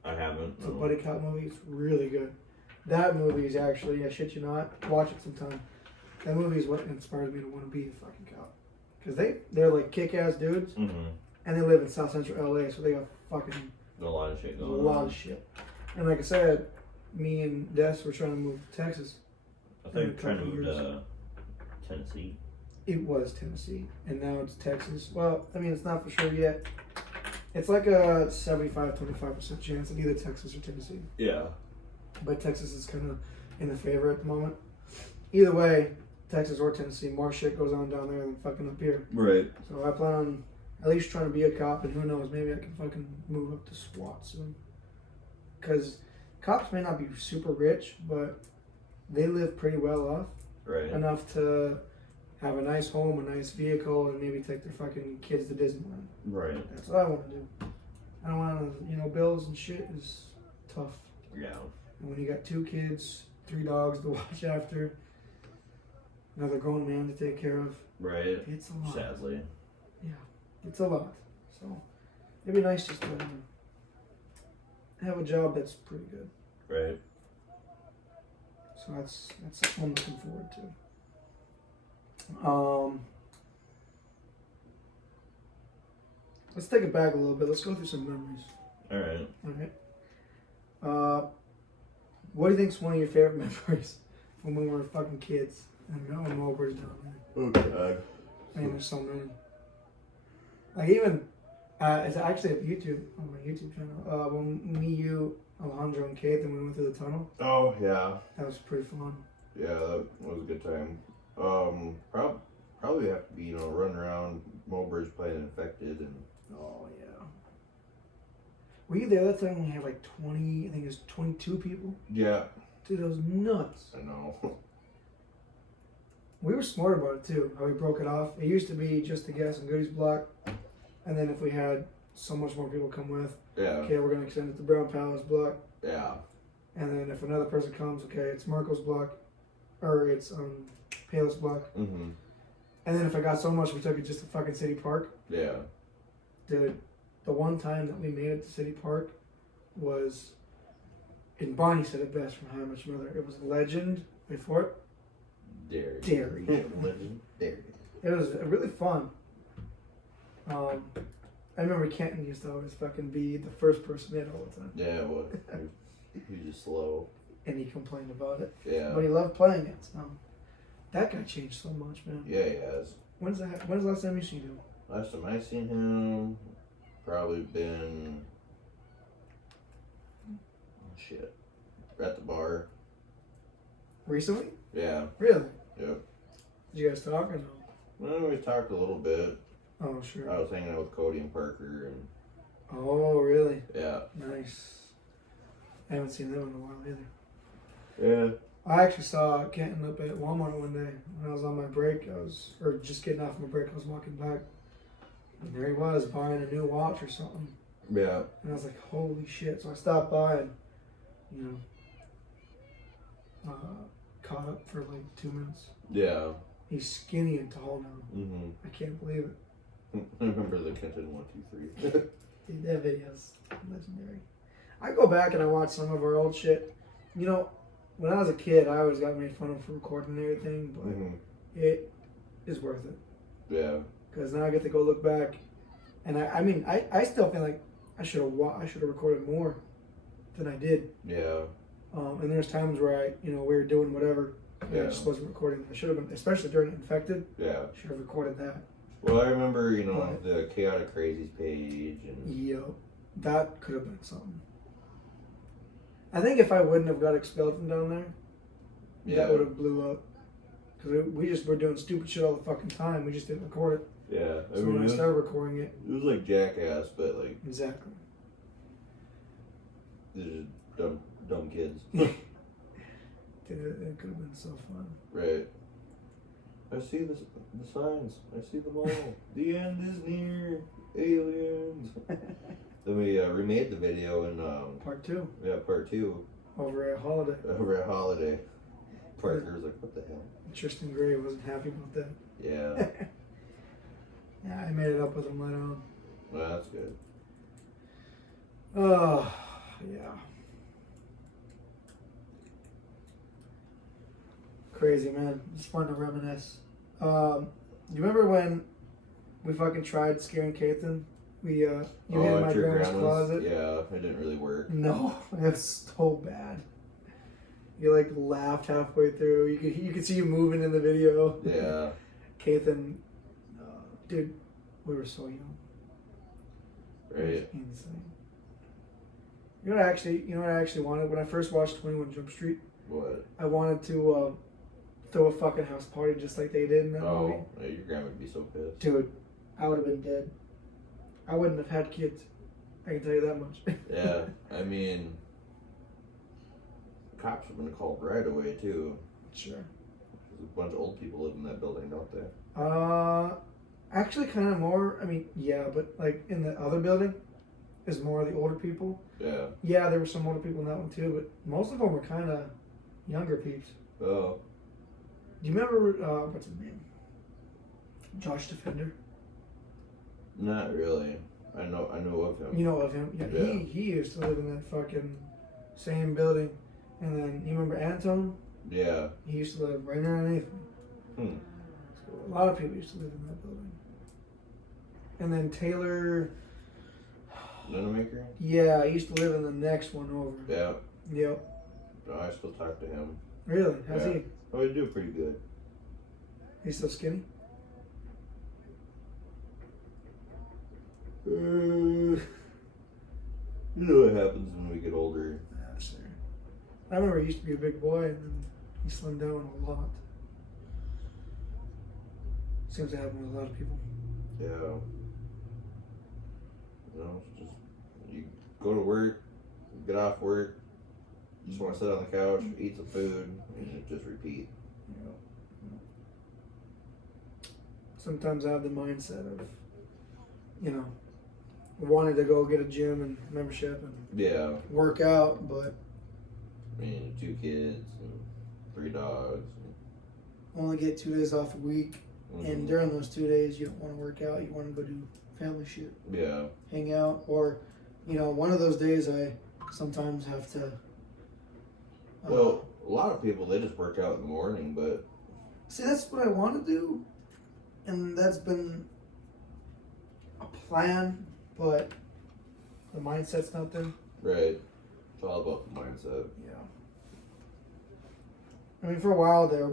I haven't. It's a buddy cop movie. It's really good. That movie is actually, I shit you not, watch it sometime. That movie is what inspires me to want to be a fucking cop. because they're like kick-ass dudes, Mm-hmm. and they live in South Central LA, so they got fucking A lot of shit a going on. lot of shit. And like I said, me and Des were trying to move to Texas. I think trying to move to Tennessee. It was Tennessee, and now it's Texas. Well, I mean, it's not for sure yet. It's like a 75-25% chance of either Texas or Tennessee. Yeah. But Texas is kind of in the favor at the moment. Either way, Texas or Tennessee, more shit goes on down there than fucking up here. Right. So I plan on at least trying to be a cop, and who knows, maybe I can fucking move up to SWAT soon. Because cops may not be super rich, but they live pretty well off. Right. Enough to have a nice home, a nice vehicle, and maybe take their fucking kids to Disneyland. Right. That's what I want to do. I don't want to, bills and shit is tough. Yeah. And when you got 2 kids, 3 dogs to watch after, another grown man to take care of. Right. It's a lot. Sadly. Yeah, it's a lot. So it'd be nice just to have a job that's pretty good. Right. So that's what I'm looking forward to. Let's take it back a little bit. Let's go through some memories. All right. What do you think's one of your favorite memories from when we were fucking kids and going mowers down there? Oh God. I mean, there's so many. Like even, it's actually on my YouTube channel. When me, you, Alejandro, and Kate, then we went through the tunnel. Oh yeah. That was pretty fun. Yeah, that was a good time. Probably have to be running around Mulberry's playing Infected and. Oh yeah. Were you there that time when we had like 20? I think it was 22 people. Yeah. Dude, that was nuts. I know. We were smart about it too. How we broke it off. It used to be just the gas and goodies block, and then if we had so much more people come with, Yeah. okay, we're gonna extend it to Brown Palace block. Yeah. And then if another person comes, okay, it's Marco's block, or it's Palos block. Mm-hmm. And then if I got so much, we took it just to fucking City Park. Yeah. Dude, the one time that we made it to City Park was, and Bonnie said it best from How I Met Your Mother. It was Legend. Wait for it. Dairy. Legend. Dairy. It was really fun. I remember Kenton used to always fucking be the first person in all the time. Yeah, it was. He was just slow. And he complained about it. Yeah. But he loved playing it. So that guy changed so much, man. Yeah, he has. When's the last time you seen him? Last time I seen him, probably been at the bar. Recently? Yeah. Really? Yep. Did you guys talk or no? Well, we talked a little bit. Oh, sure. I was hanging out with Cody and Parker, and Oh, really? yeah. Nice. I haven't seen them in a while either. Yeah. I actually saw Kenton up at Walmart one day when I was on my break. Or just getting off my break. I was walking back, and there he was buying a new watch or something. Yeah. And I was like, holy shit. So I stopped by and, caught up for like 2 minutes. Yeah. He's skinny and tall now. Mm-hmm. I can't believe it. I remember the Kenton 1, 2, 3. Dude, that video's legendary. I go back and I watch some of our old shit. When I was a kid, I always got made fun of for recording and everything, but it is worth it. Yeah. Because now I get to go look back, and I still feel like I should have recorded more than I did. Yeah. And there's times where we were doing whatever, and I just wasn't recording. I should have been, especially during Infected. Yeah. Should have recorded that. Well, I remember, the Chaotic Crazies page and. Yo, that could have been something. I think if I wouldn't have got expelled from down there, that would have blew up. Because we just were doing stupid shit all the fucking time. We just didn't record it. Yeah. So when I started recording it. It was like Jackass, but like. Exactly. They're just dumb kids. Dude, it could have been so fun. Right. I see the signs. I see them all. The end is near. Aliens. Then we remade the video in Part 2. Yeah, part 2. Over at Holiday. Parker was like, "What the hell?" Tristan Gray wasn't happy about that. Yeah. Yeah, I made it up with him later on. Well, that's good. Oh, yeah. Crazy, man. It's fun to reminisce. You remember when We fucking tried scaring Kathan. We you hid in my at your grandma's closet. Yeah, it didn't really work. No, it was so bad. You like laughed halfway through. You could see you moving in the video. Yeah. Kathan, dude, we were so young. Right. It was insane. You know what I actually wanted when I first watched 21 Jump Street? What? I wanted to throw a fucking house party just like they did in that movie. Yeah, your grandma would be so pissed. Dude, I would have been dead. I wouldn't have had kids. I can tell you that much. Yeah, I mean, cops have been called right away too. Sure. There's a bunch of old people live in that building, don't they? Actually, kind of more. I mean, yeah, but like in the other building, is more of the older people. Yeah. Yeah, there were some older people in that one too, but most of them were kind of younger peeps. Oh. Do you remember what's his name? Josh Defender. Not really. I know of him. You know of him? Yeah. Yeah. He used to live in that fucking same building, and then you remember Anton? Yeah. He used to live right underneath me. So a lot of people used to live in that building. And then Taylor. Linemaker? Yeah, he used to live in the next one over. Yeah. Yep. No, I still talk to him. Really? How's he? Oh, he's doing pretty good. He's still skinny? You know what happens when we get older. Yeah, sure. I remember he used to be a big boy and then he slimmed down a lot. Seems to happen with a lot of people. Yeah. You know, it's just you go to work, get off work, just want to sit on the couch, eat some food, and it just repeat. Sometimes I have the mindset of, wanting to go get a gym and membership and work out, but I mean, 2 kids and 3 dogs. only get 2 days off a week. And during those 2 days, you don't want to work out. You want to go do family shit. Yeah. Hang out. Or, one of those days I sometimes have to. Well, a lot of people, they just work out in the morning, but. See, that's what I want to do. And that's been a plan, but the mindset's not there. Right. It's all about the mindset. Yeah. I mean, for a while there,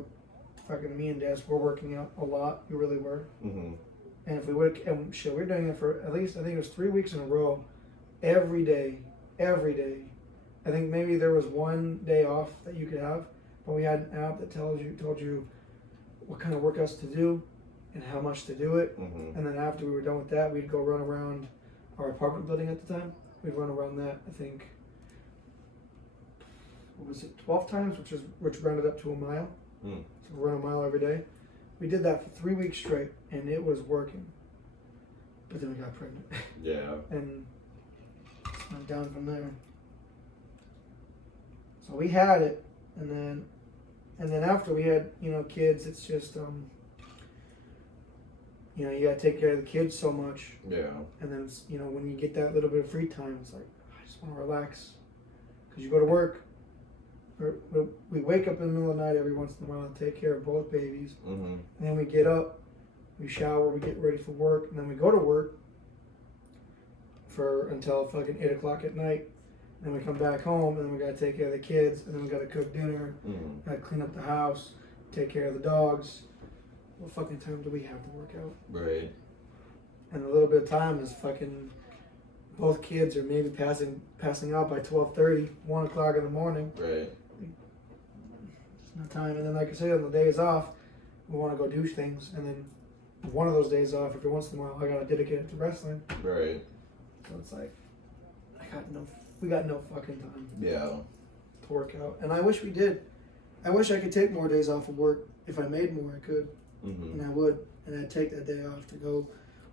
fucking me and Des were working out a lot. We really were. Mm-hmm. And if we would, and shit, we were doing it for at least, I think it was 3 weeks in a row, every day. I think maybe there was 1 day off that you could have, but we had an app that told you what kind of workouts to do and how much to do it. Mm-hmm. And then after we were done with that, we'd go run around our apartment building at the time. We'd run around that, I think, what was it, 12 times, which rounded up to a mile. Mm. So we run a mile every day. We did that for 3 weeks straight, and it was working. But then we got pregnant. Yeah. And it's went down from there. So we had it, and then after we had, kids, it's just, you gotta take care of the kids so much. Yeah. And then, when you get that little bit of free time, it's like, I just want to relax. Because you go to work, we wake up in the middle of the night every once in a while and take care of both babies. Mm-hmm. And then we get up, we shower, we get ready for work, and then we go to work until fucking 8 o'clock at night. Then we come back home, and then we gotta take care of the kids, and then we gotta cook dinner, gotta clean up the house, take care of the dogs. What fucking time do we have to work out? Right. And a little bit of time is fucking, both kids are maybe passing out by 12:30, 1 o'clock in the morning. Right. It's no time. And then, like I said, on the days off, we want to go do things. And then one of those days off, every once in a while, I gotta dedicate it to wrestling. Right. So it's like, we got no fucking time. Yeah. To work out. And I wish we did. I wish I could take more days off of work. If I made more, I could. Mm-hmm. And I would. And I'd take that day off to go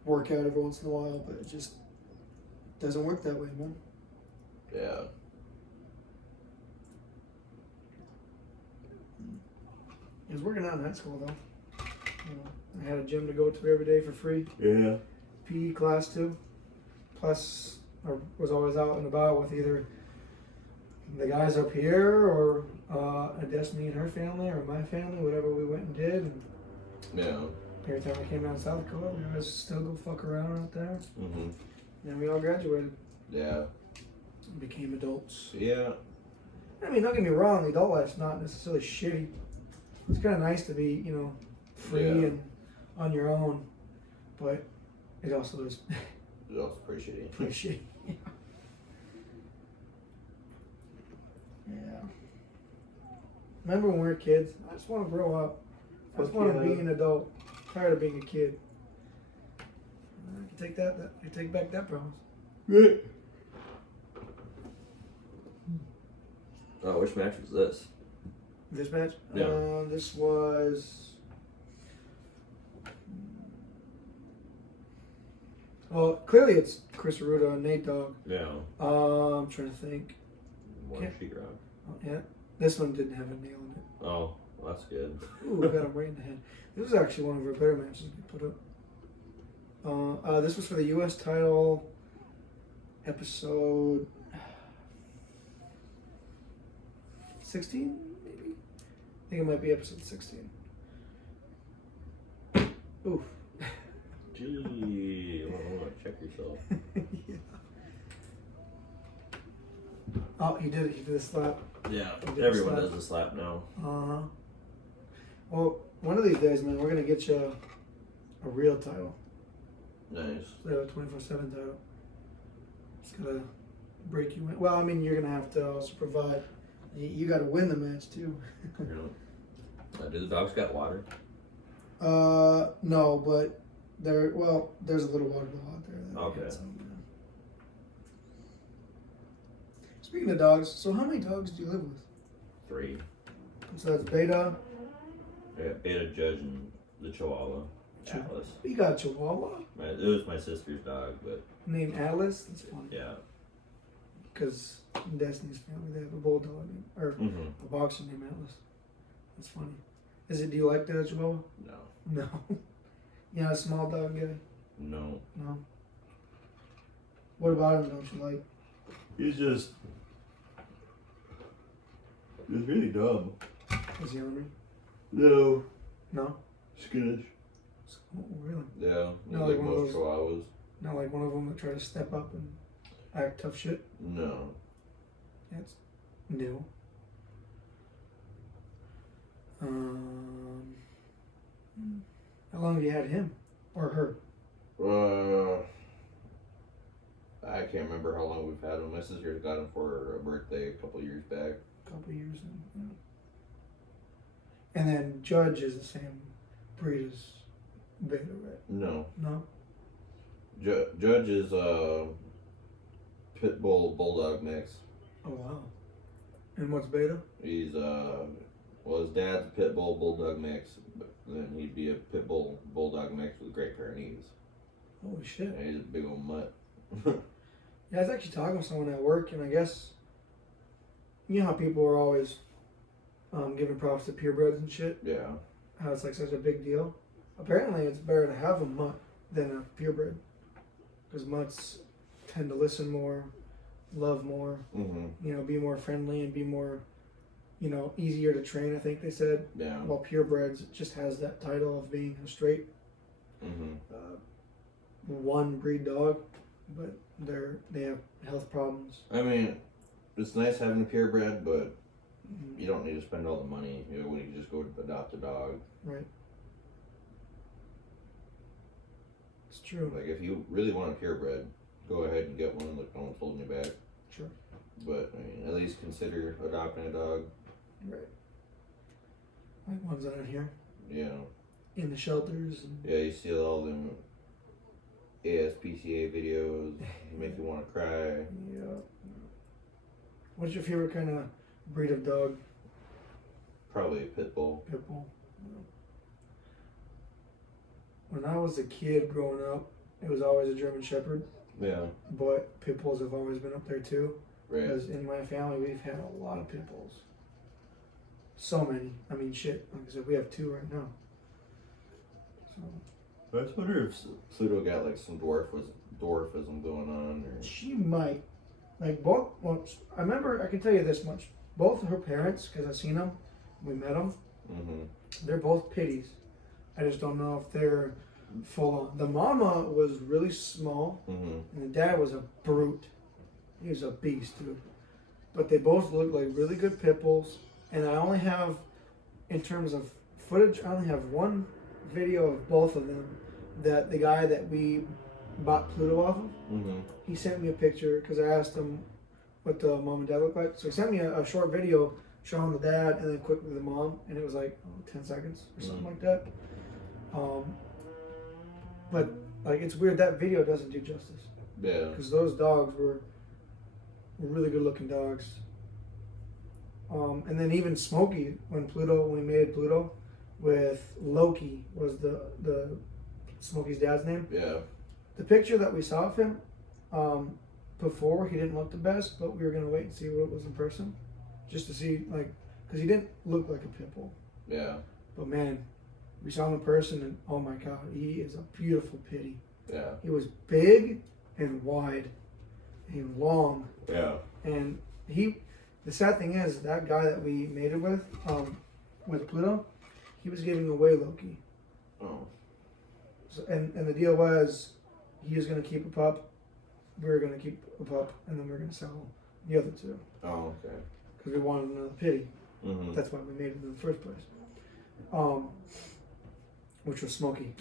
work out every once in a while. But it just doesn't work that way, man. Yeah. It was working out in high school, though. I had a gym to go to every day for free. Yeah. PE class, too. Plus, I was always out and about with either the guys up here or Destiny and her family or my family, whatever we went and did. And Yeah. Every time we came down to South Dakota, we would still go fuck around out there. Mm-hmm. Then we all graduated. Yeah. Became adults. Yeah. I mean, don't get me wrong, the adult life's not necessarily shitty. It's kind of nice to be, free and on your own, but it also is It's also pretty shitty. pretty shitty. Yeah. Remember when we were kids? I just want to grow up. I just want to be an adult. I'm tired of being a kid. I can take that. I can take back that promise. Right. Oh, which match was this? This match? Yeah. This was. Well, clearly it's Chris Arruda and Nate Dogg. Yeah. I'm trying to think. One sheetrock. Oh, yeah. This one didn't have a nail in it. Oh, well, that's good. Ooh, we got him right in the head. This was actually one of our better matches we put up. This was for the U.S. title, episode 16, maybe? I think it might be episode 16. Oof. Gee, check yourself. Yeah. Oh, he did a slap. Yeah, He did a everyone slap. does a slap now. Uh-huh. Well, one of these days, man, we're going to get you a real title. Nice. Instead of a 24/7 title. It's going to break you in. Well, I mean, you're going to have to also provide. You got to win the match, too. Do the dogs got water? No, but there's a little water bill out there. That Okay. we got some, yeah. Speaking of dogs, so how many dogs do you live with? 3. So that's Beta. I got Beta, Judge, and the Chihuahua. Atlas. You got a Chihuahua It was my sister's dog, but named Atlas. That's funny. yeah. Because in Destiny's family, they have a bulldog or Mm-hmm. a boxer named Atlas. That's funny. Do you like the Chihuahua? No. No. You're not a small dog guy? No. No. What about him don't you like? He's really dumb. Is he ornery? No. No? Skittish. Oh, really? Yeah. No, like like one of most those- Chihuahuas. Not like one of them that try to step up and act tough shit? No. That's new. How long have you had him? Or her? I can't remember how long we've had him. My sister got him for a birthday a couple years back. A couple of years. And then Judge is the same breed as Beta, right? No. No? Judge is pit bull bulldog mix. Oh, wow. And what's Beta? He's his dad's a pit bull bulldog mix, but then he'd be a pit bull bulldog mix with Great Pyrenees. Holy shit. And he's a big old mutt. Yeah, I was actually talking with someone at work, and I guess, you know how people are always giving props to purebreds and shit? Yeah. How it's like such a big deal. Apparently, it's better to have a mutt than a purebred. Because mutts tend to listen more, love more, Mm-hmm. be more friendly and be more, easier to train, I think they said. Yeah. While purebreds just has that title of being a straight one breed dog, but they have health problems. I mean, it's nice having a purebred, but you don't need to spend all the money. When you just go adopt a dog. Right. It's true. Like if you really want a purebred, go ahead and get one. Like no one's holding you back. Sure. But I mean, at least consider adopting a dog. Right. Like ones that are here Yeah. in the shelters. And Yeah, you see all them ASPCA videos, make you want to cry. yeah. What's your favorite kind of breed of dog? Probably a pit bull. Pit bull. When I was a kid growing up, it was always a German Shepherd, Yeah. but pit bulls have always been up there too. Right. Because in my family, we've had a lot of pit bulls. So many. I mean, shit. Like I said, we have 2 right now. So I just wonder if Pluto got like some dwarfism going on, or she might. Like both. Well, I remember. I can tell you this much. Both of her parents, because I've seen them, we met them. mm-hmm. They're both pitties. I just don't know if they're full on. The mama was really small, and the dad was a brute. He was a beast, dude. But they both look like really good pit bulls. And I only have, in terms of footage, I only have one video of both of them. That the guy that we bought Pluto off of, he sent me a picture because I asked him what the mom and dad look like. So he sent me a short video showing the dad and then quickly the mom, and it was like 10 seconds or something like that. But like it's weird that video doesn't do justice. Yeah. Because those dogs were really good looking dogs. And then even Smokey, when we made Pluto with Loki was the Smokey's dad's name. Yeah. The picture that we saw of him before, he didn't look the best, but we were gonna wait and see what it was in person, just to see because he didn't look like a pit bull. Yeah. But man, we saw him in person, and oh my god, he is a beautiful pitty. Yeah. He was big and wide and long. Yeah. And the sad thing is, that guy that we made it with Pluto, he was giving away Loki. Oh. So, and the deal was, he was going to keep a pup, we were going to keep a pup, and then we were going to sell the other two. Oh, okay. Because we wanted another pitty. That's why we made it in the first place. Which was Smokey.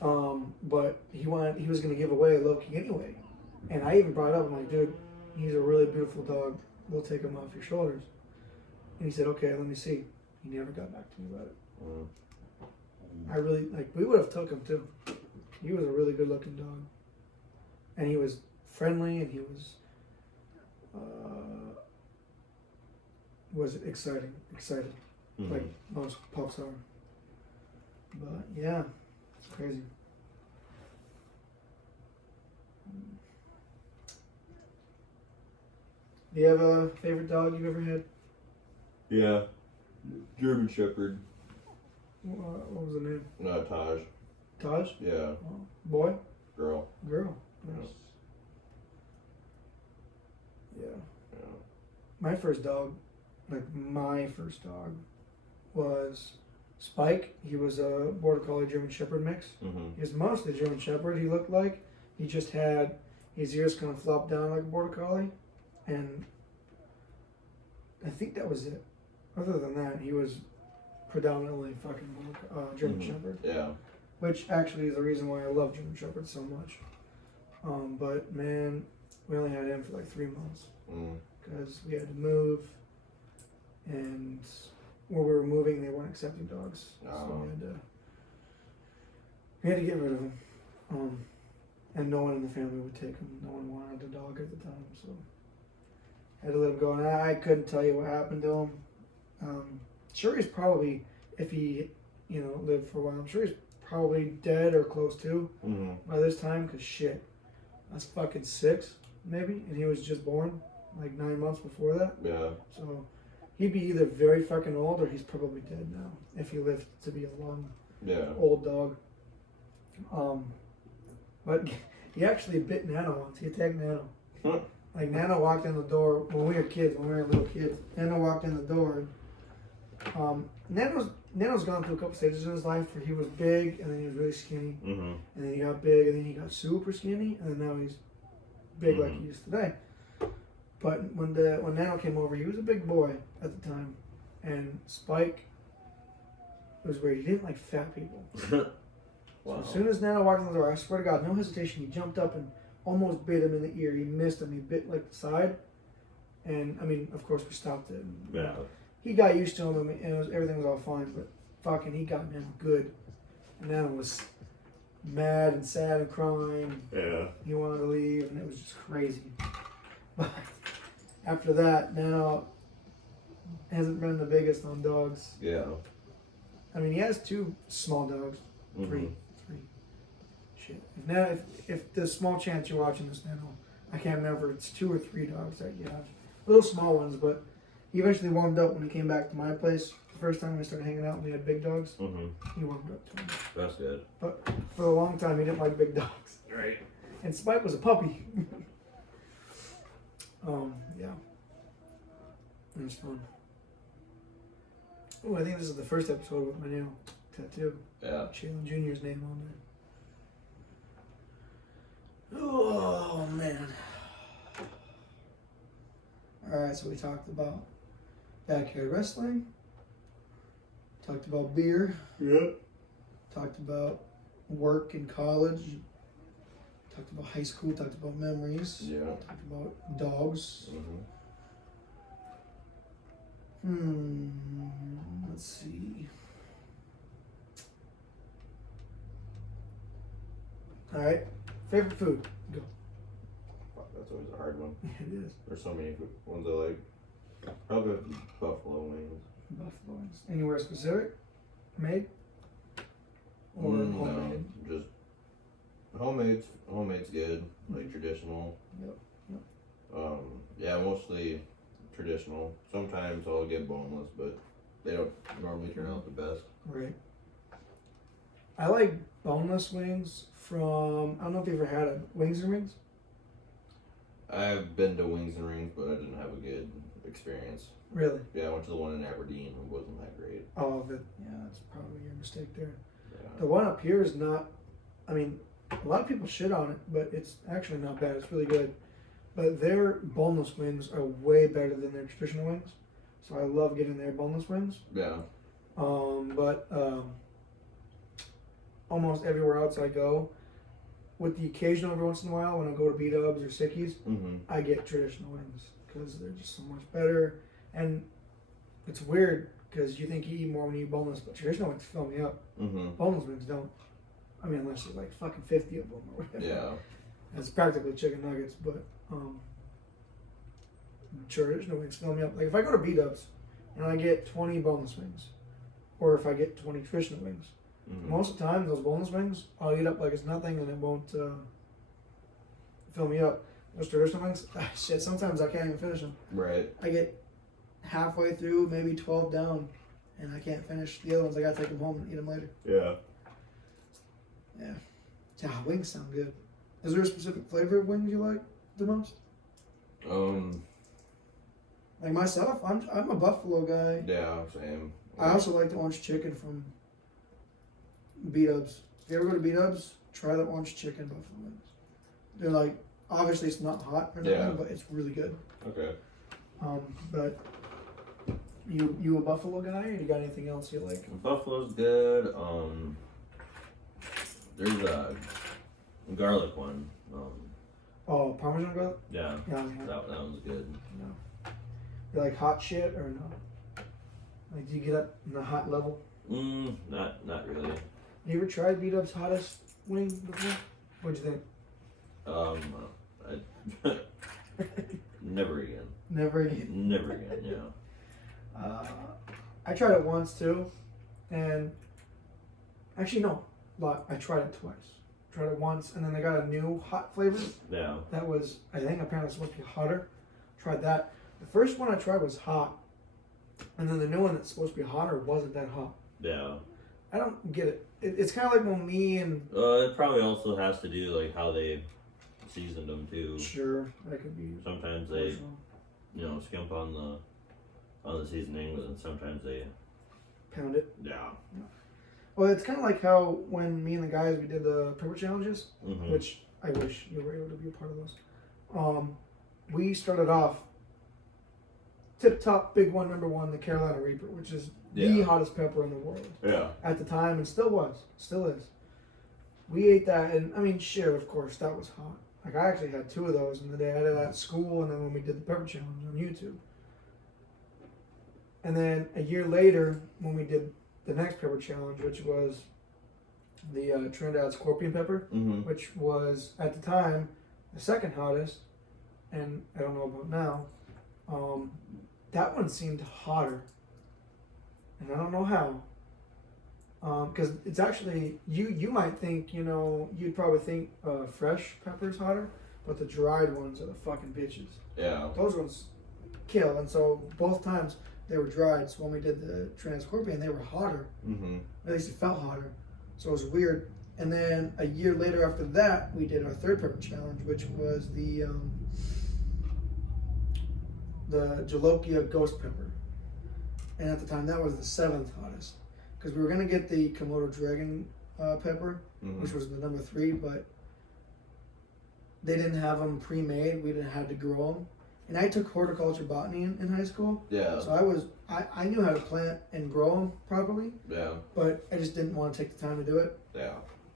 But he was going to give away Loki anyway. And I even brought it up, I'm like, dude, he's a really beautiful dog. We'll take him off your shoulders. And he said, okay, let me see. He never got back to me about it. I really, we would have took him too. He was a really good looking dog. And he was friendly, and he was excited, like most pups are. But yeah, it's crazy. Do you have a favorite dog you've ever had? Yeah. German Shepherd. What was the name? Taj. Taj? Yeah. Oh, boy? Girl. Girl. Nice. Yeah. My first dog was Spike. He was a Border Collie German Shepherd mix. He was mostly German Shepherd, he looked like. He just had his ears kind of flopped down like a Border Collie. And I think that was it. Other than that, he was predominantly fucking German Shepherd. Yeah. Which actually is the reason why I love German Shepherd so much. But man, we only had him for like 3 months. Because we had to move. And when we were moving, they weren't accepting dogs. So we had to get rid of him. And no one in the family would take him. No one wanted a dog at the time. So I had to let him go. And I couldn't tell you what happened to him. Sure, he's probably, if he, lived for a while, I'm sure he's probably dead or close to by this time. Because shit, I was fucking 6, maybe. And he was just born like 9 months before that. Yeah. So he'd be either very fucking old or he's probably dead now. If he lived to be a long, old dog. But he actually bit Nano once. He attacked Nano. Like Nano walked in the door when we were little kids. Nano walked in the door. Nano's gone through a couple stages in his life where he was big and then he was really skinny. And then he got big and then he got super skinny and then now he's big like he is today. But when Nano came over, he was a big boy at the time. And Spike was weird. He didn't like fat people. Wow. So as soon as Nano walked in the door, I swear to God, no hesitation, he jumped up and almost bit him in the ear. He missed him. He bit like the side. And I mean, of course, we stopped it. Yeah. He got used to him and everything was all fine. But fucking, he got him good. And Nano was mad and sad and crying. Yeah. He wanted to leave, and it was just crazy. But after that, Nano hasn't been the biggest on dogs. Yeah. I mean, he has 2 small dogs. 3. Shit. If there's small chance you're watching this Nano, I can't remember. It's 2 or 3 dogs that you have. Little small ones, but he eventually warmed up when he came back to my place. The first time we started hanging out and we had big dogs, he warmed up to him. That's good. But for a long time, he didn't like big dogs. Right. And Spike was a puppy. Yeah. It was fun. Oh, I think this is the first episode with my new tattoo. Yeah. Chandler Jr.'s name on there. Oh man. Alright, so we talked about backyard wrestling. Talked about beer. Yep. Talked about work in college. Talked about high school. Talked about memories. Yeah. Talked about dogs. Let's see. All right. Favorite food? Go. Fuck, that's always a hard one. It is. There's so many ones I like. Probably buffalo wings. Buffalo wings. Anywhere specific? Made? Or homemade? No, just homemade's good, like traditional. Yep. Yeah, mostly traditional. Sometimes I'll get boneless, but they don't normally turn out the best. Right. I like boneless wings from, I don't know if you've ever had it, Wings and Rings? I've been to Wings and Rings, but I didn't have a good experience. Really? Yeah, I went to the one in Aberdeen. It wasn't that great. Oh, yeah, that's probably your mistake there. Yeah. The one up here is not, I mean, a lot of people shit on it, but it's actually not bad. It's really good. But their boneless wings are way better than their traditional wings. So I love getting their boneless wings. Yeah. But almost everywhere else I go, with the occasional every once in a while when I go to B-Dubs or Sickies, I get traditional wings because they're just so much better. And it's weird because you think you eat more when you eat boneless, but traditional wings fill me up. Boneless wings don't. I mean, unless there's like fucking 50 of them or whatever. Yeah. It's practically chicken nuggets, but traditional wings fill me up. Like if I go to B-Dubs and I get 20 boneless wings, or if I get 20 traditional wings, most of the time those boneless wings I'll eat up like it's nothing and it won't fill me up. Those traditional wings, shit, sometimes I can't even finish them. Right. I get halfway through, maybe 12 down, and I can't finish the other ones. I gotta take them home and eat them later. Yeah. Yeah, wings sound good. Is there a specific flavor of wings you like the most? Like myself, I'm a buffalo guy. Yeah, same. I also like the orange chicken from B-Dubs. If you ever go to B-Dubs, try the orange chicken buffalo wings. They're like, obviously it's not hot or nothing, but it's really good. Okay. But you a buffalo guy, or you got anything else you like? Buffalo's good. There's a garlic one. Oh, Parmesan garlic? Yeah. Yeah. That one's good. No. You like hot shit or no? Like, do you get up in the hot level? Not really. You ever tried B-Dub's hottest wing before? What'd you think? Never again. Never again. Never again. Yeah. I tried it once too, and actually no, but I tried it twice. Tried it once, and then they got a new hot flavor. Yeah. That was, I think, apparently supposed to be hotter. Tried that. The first one I tried was hot, and then the new one that's supposed to be hotter wasn't that hot. Yeah. I don't get it. It's kind of like when me and. It probably also has to do like how they seasoned them too. Sure, that could be. Sometimes they, skimp on the seasoning, but then sometimes they pound it. Yeah. Well, it's kind of like how when me and the guys we did the pepper challenges, which I wish you were able to be a part of those. We started off tip top big one, number one, the Carolina Reaper, which is the hottest pepper in the world. Yeah. At the time, and still is. We ate that, and I mean, shit, of course, that was hot. Like, I actually had 2 of those in the day. I did it at school, and then when we did the pepper challenge on YouTube. And then a year later, when we did the next pepper challenge, which was the Trinidad Scorpion Pepper, which was, at the time, the second hottest, and I don't know about now, that one seemed hotter. And I don't know how. Because it's actually, you might think, you'd probably think fresh pepper's hotter, but the dried ones are the fucking bitches. Yeah. Those ones kill, and so both times they were dried. So when we did the Trinidad Scorpion, they were hotter. At least it felt hotter. So it was weird. And then a year later after that, we did our third pepper challenge, which was the Jolokia Ghost Pepper. And at the time, that was the 7th hottest. because we were gonna get the Komodo dragon pepper, which was the number 3, but they didn't have them pre-made. We didn't have to grow them. And I took horticulture botany in high school. Yeah. So I knew how to plant and grow them properly. Yeah. But I just didn't want to take the time to do it. Yeah.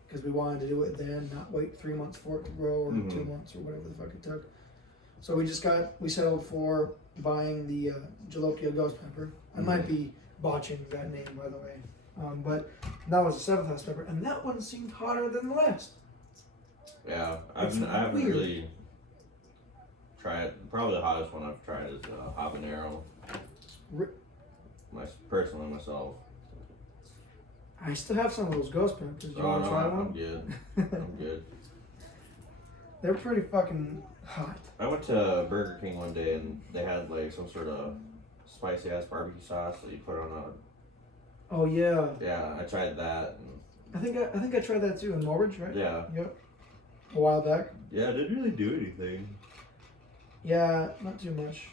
Because we wanted to do it then, not wait 3 months for it to grow or 2 months or whatever the fuck it took. So we settled for buying the Jalopia ghost pepper. I might be botching that name, by the way. But that was the 7th house pepper, and that one seemed hotter than the last. Yeah, I haven't really tried. Probably the hottest one I've tried is habanero. Personally, myself. I still have some of those ghost peppers. Do you want to try one? I'm good. I'm good. They're pretty fucking hot. I went to Burger King one day and they had like some sort of spicy ass barbecue sauce that you put on a. Oh yeah. Yeah, I tried that. I think I tried that too in Morridge, right? Yeah. Yep. A while back. Yeah, it didn't really do anything. Yeah, not too much.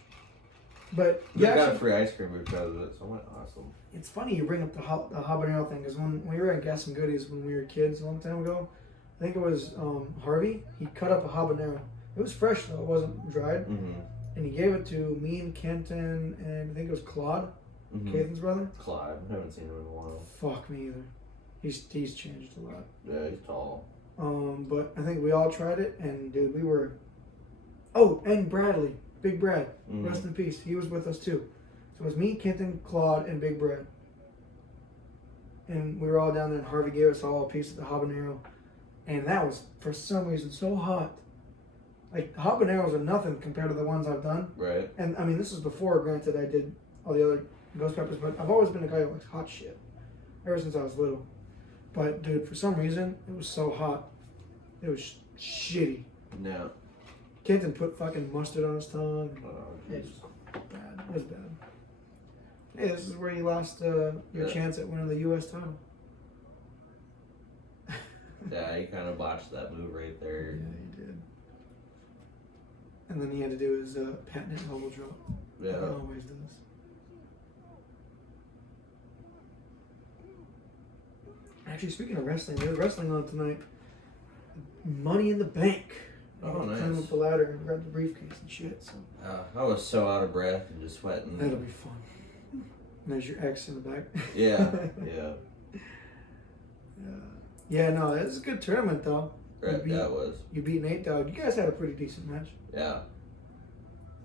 But we got free ice cream because of it, so it went awesome. It's funny you bring up the habanero thing, because when we were at Gas and Goodies when we were kids a long time ago, I think it was Harvey. He cut up a habanero. It was fresh though; it wasn't dried. And he gave it to me and Kenton, and I think it was Claude, Caitlin's brother. Claude, I haven't seen him in a while. Fuck me either. He's changed a lot. Yeah, he's tall. But I think we all tried it, and dude, we were. Oh, and Bradley, Big Brad, rest in peace. He was with us too. So it was me, Kenton, Claude, and Big Brad. And we were all down there, and Harvey gave us all a piece of the habanero, and that was for some reason so hot. Like habaneros are nothing compared to the ones I've done. Right. And I mean, this is before, granted, I did all the other ghost peppers, but I've always been a guy who likes hot shit ever since I was little. But dude, for some reason, it was so hot. It was shitty. No. Kenton put fucking mustard on his tongue. Oh, It was bad. It was bad. Hey, this is where you lost your chance at winning the U.S. title. Yeah, he kind of botched that move right there. Yeah, he did. And then he had to do his patented elbow drop. Yeah. He always does. Actually, speaking of wrestling, there's wrestling on tonight. Money in the Bank. Oh, nice. Climb up the ladder and grab the briefcase and shit. So I was so out of breath and just sweating. that'll be fun. And there's your X in the back. Yeah, yeah. Yeah, no, it was a good tournament though. Right, yeah, it was. You beat Nate Dogg. You guys had a pretty decent match. Yeah.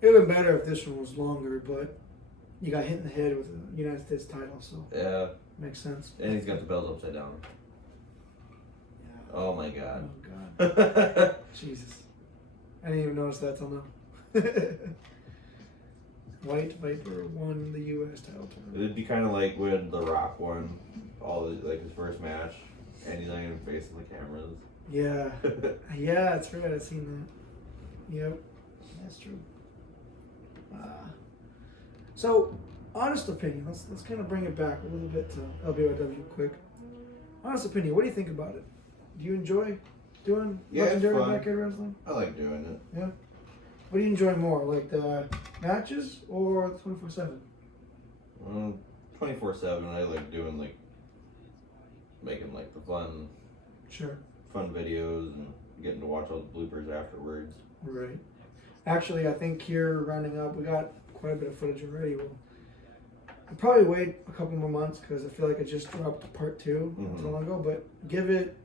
It would have been better if this one was longer, but you got hit in the head with a United States title, so yeah, makes sense. And he's got the belt upside down. Yeah. Oh my god. Oh god. Jesus. I didn't even notice that till now. White Viper won the U.S. title tournament. It'd be kind of like when The Rock won his first match, and he's not even facing the cameras. Yeah. Yeah, that's right. I've seen that. Yep. That's true. So, honest opinion. Let's kind of bring it back a little bit to LBYW quick. Honest opinion. What do you think about it? Do you enjoy doing legendary backyard wrestling? I like doing it. Yeah. What do you enjoy more, like the matches or 24/7? 24/7. I like doing making the fun. Sure. Fun videos and getting to watch all the bloopers afterwards. Right. Actually, I think here rounding up, we got quite a bit of footage already. I'll probably wait a couple more months because I feel like I just dropped part 2 not too long ago. But give it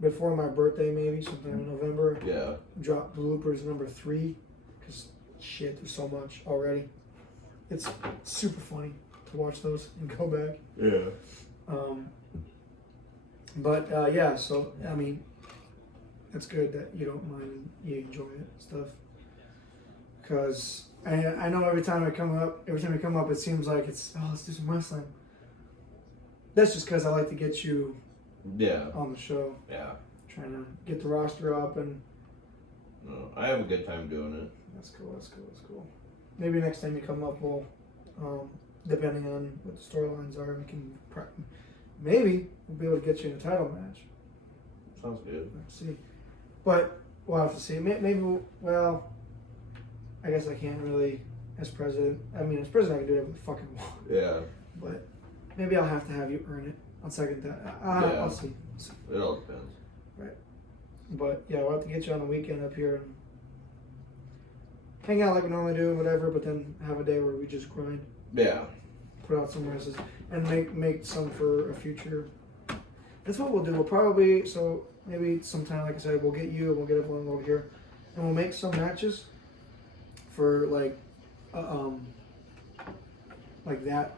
before my birthday, maybe sometime in November. Yeah. Drop bloopers number 3 because shit, there's so much already. It's super funny to watch those and go back. Yeah. But yeah, so I mean, it's good that you don't mind and you enjoy it and stuff. Because I know every time we come up, it seems like it's let's do some wrestling. That's just because I like to get you on the show. Yeah. Trying to get the roster up and. No, I have a good time doing it. That's cool. Maybe next time you come up, we'll, depending on what the storylines are, we can maybe we'll be able to get you in a title match. Sounds good. Let's see. But we'll have to see. Maybe I guess I can't really, as president. I mean, as president, I can do whatever the fuck I want. Yeah. But maybe I'll have to have you earn it. I'll second that. I'll see. It all depends. Right. But yeah, we'll have to get you on the weekend up here and hang out like we normally do, whatever. But then have a day where we just grind. Yeah. Put out some races and make some for a future. That's what we'll do. We'll probably maybe sometime, like I said, we'll get you and we'll get everyone over here, and we'll make some matches for like that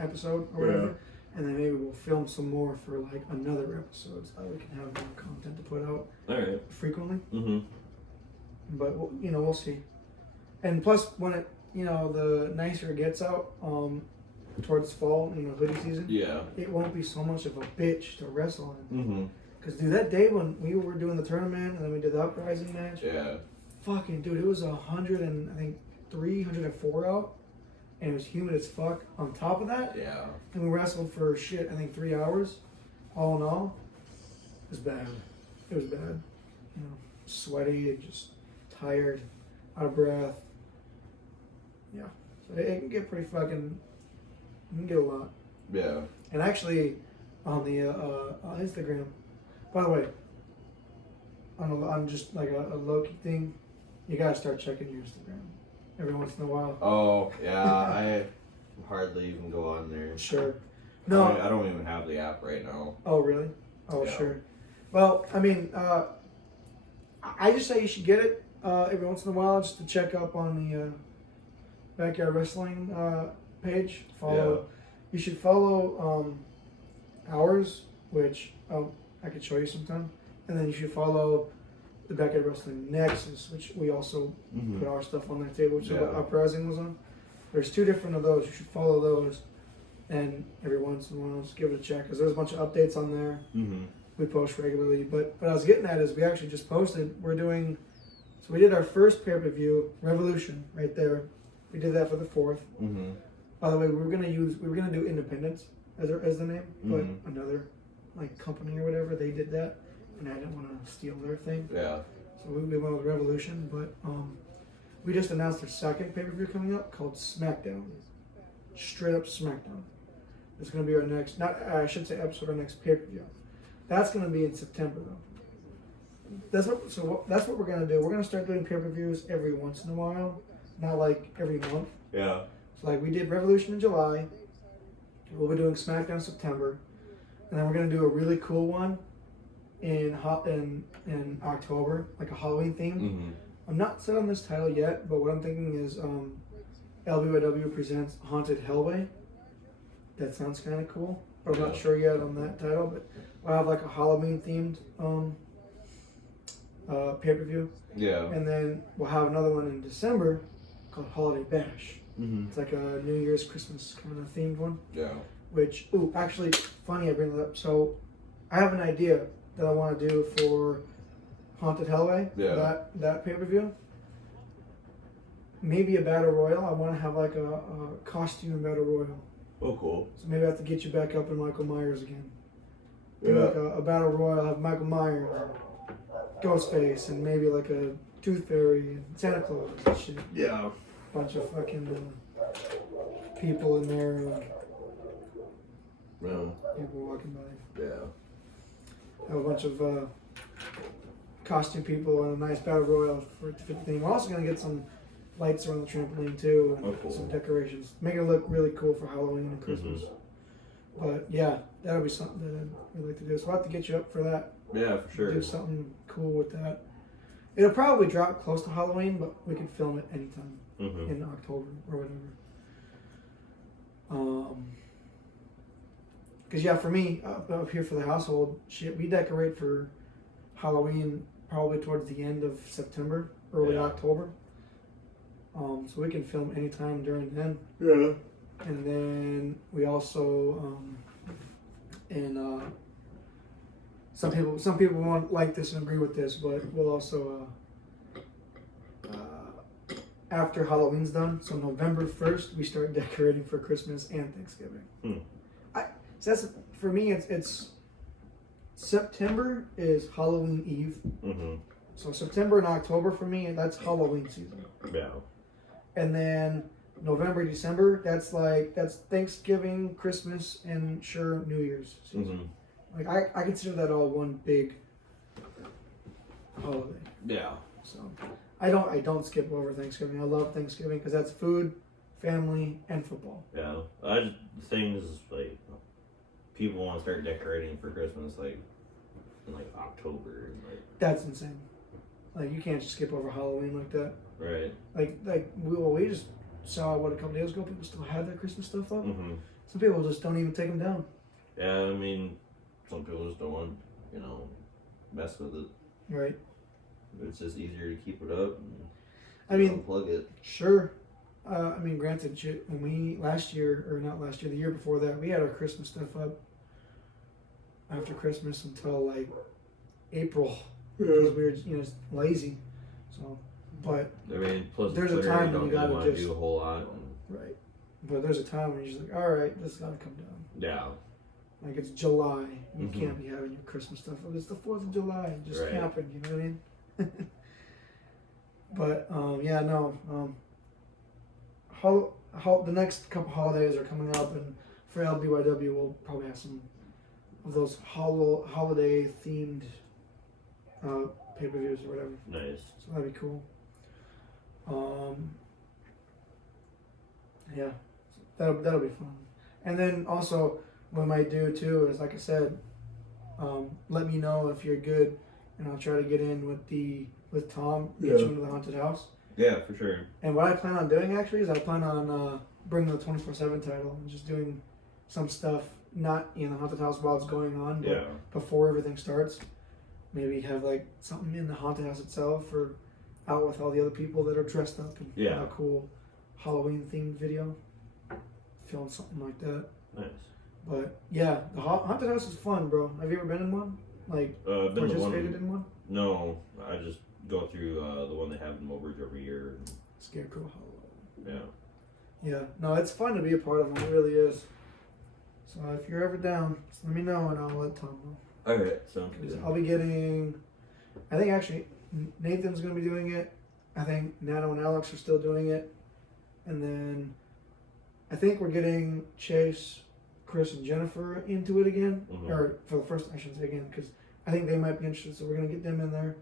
episode or whatever. Yeah. And then maybe we'll film some more for like another episode so that we can have more content to put out frequently. Mm-hmm. But we'll see. And plus, when it the nicer it gets out, towards fall, hoodie season. Yeah. It won't be so much of a bitch to wrestle in. Mm-hmm. Cause dude, that day when we were doing the tournament and then we did the uprising match. Yeah. Fucking dude, it was 104 out. And it was humid as fuck. On top of that, and we wrestled for 3 hours, all in all. It was bad. It was bad. Sweaty and just tired, out of breath. Yeah, so it can get pretty fucking. You can get a lot. Yeah. And actually, on the Instagram, by the way, on just like a low-key thing, you gotta start checking your Instagram every once in a while. Oh, yeah, I hardly even go on there. Sure. No. I don't even have the app right now. Oh, really? Oh, Yeah. sure. Well, I mean, I just say you should get it every once in a while just to check up on the Backyard Wrestling page. Follow. You should follow ours, which I could show you sometime. And then you should follow the Backyard Wrestling Nexus, which we also put our stuff on that table, which is what Uprising was on. There's 2 different of those. You should follow those, and every once in a while, just give it a check because there's a bunch of updates on there. Mm-hmm. We post regularly. But what I was getting at is we actually just posted. We did our first pay-per-view, Revolution, right there. We did that for the 4th. Mm-hmm. By the way, we were gonna do Independence as the name, but another like company or whatever, they did that, and I didn't want to steal their thing. Yeah. So we went with Revolution, but we just announced our second pay-per-view coming up called SmackDown. Straight up SmackDown. It's gonna be our next, I should say episode, our next pay-per-view. That's gonna be in September though. That's what we're gonna do. We're gonna start doing pay-per-views every once in a while, not like every month. Yeah. So like we did Revolution in July. We'll be doing SmackDown in September, and then we're gonna do a really cool one in October, like a Halloween theme. Mm-hmm. I'm not set on this title yet, but what I'm thinking is LBYW presents Haunted Hellway. That sounds kind of cool. But I'm not sure yet on that title, but we'll have like a Halloween themed pay-per-view. Yeah. And then we'll have another one in December called Holiday Bash. Mm-hmm. It's like a New Year's, Christmas kind of themed one. Yeah. Which, actually, funny I bring that up. So I have an idea that I want to do for Haunted Hellway. Yeah. That pay-per-view. Maybe a battle royal. I want to have like a costume battle royal. Oh, cool. So maybe I have to get you back up in Michael Myers again. Do Yeah. like a battle royal, have Michael Myers, Ghostface, and maybe like a Tooth Fairy and Santa Claus and shit. Yeah. Bunch of fucking people in there. People walking by. Yeah. Have a bunch of costume people and a nice battle royal for it to fit the theme. We're also gonna get some lights around the trampoline too, and cool. some decorations. Make it look really cool for Halloween and Christmas. Mm-hmm. But yeah, that'll be something that I'd really like to do. So I'll have to get you up for that. Yeah, for sure. Do something cool with that. It'll probably drop close to Halloween, but we can film it anytime in October or whatever. Because yeah, for me, up here for the household, shit, we decorate for Halloween probably towards the end of September, early October. So we can film anytime during then. Yeah. And then we also, some people won't like this and agree with this, but we'll also, after Halloween's done, so November 1st, we start decorating for Christmas and Thanksgiving. So that's, for me, it's September is Halloween Eve. Mm-hmm. So September and October for me, that's Halloween season. Yeah. And then November, December, that's Thanksgiving, Christmas, and sure, New Year's season. Like I consider that all one big holiday. Yeah. So I don't skip over Thanksgiving. I love Thanksgiving because that's food, family, and football. Yeah. Things like people want to start decorating for Christmas like in like October. That's insane. Like you can't just skip over Halloween like that. Right. Like we just saw a couple days ago. People still have their Christmas stuff up. Mm-hmm. Some people just don't even take them down. Yeah, I mean, some people just don't want mess with it. Right. It's just easier to keep it up. And unplug it. Sure. Granted, when we the year before that, we had our Christmas stuff up after Christmas until like April because we were lazy. So, but plus there's a time when you gotta want to do a whole lot. Right. But there's a time when you're just like, all right, this gotta come down. Yeah. Like it's July, you can't be having your Christmas stuff. It's the 4th of July. It just happened. You know what I mean? But the next couple holidays are coming up, and for LBYW, we'll probably have some of those holiday themed pay-per-views or whatever. Nice. So that'd be cool. That'll be fun. And then also, what I might do too is, like I said, let me know if you're good, and I'll try to get in with Tom, get you into the haunted house. Yeah, for sure. And what I plan on doing actually is I plan on bringing the 24/7 title and just doing some stuff not in the haunted house while it's going on, but before everything starts. Maybe have like something in the haunted house itself, or out with all the other people that are dressed up and have a cool Halloween themed video. Film something like that. Nice. But yeah, the haunted house is fun, bro. Have you ever been in one? Like participated in one? No, I just go through the one they have in Mobridge every year. Scarecrow Hollow. Yeah. Yeah. No, it's fun to be a part of them. It really is. So if you're ever down, just let me know and I'll let Tom know. Alright, sounds good. I'll be getting, I think actually Nathan's going to be doing it. I think Nano and Alex are still doing it. And then I think we're getting Chase, Chris, and Jennifer into it again. Or for the first, I shouldn't say again, because I think they might be interested, so we're going to get them in there.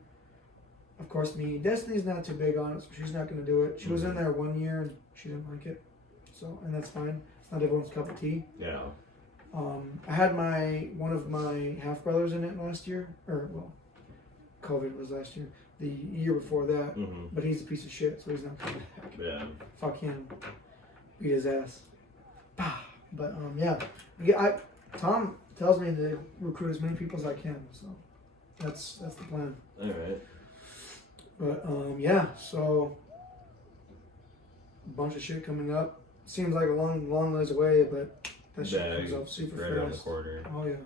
Of course, me. Destiny's not too big on it, so she's not going to do it. She was in there 1 year and she didn't like it. So, and that's fine. It's not everyone's cup of tea. Yeah. I had one of my half brothers in it last year, COVID was last year. The year before that, but he's a piece of shit, so he's not coming back. Yeah. Fuck him. Beat his ass. But Tom tells me to recruit as many people as I can, so that's the plan. All right. But so a bunch of shit coming up. Seems like a long ways away, but that shit comes up super fast. Right around the corner. Oh yeah.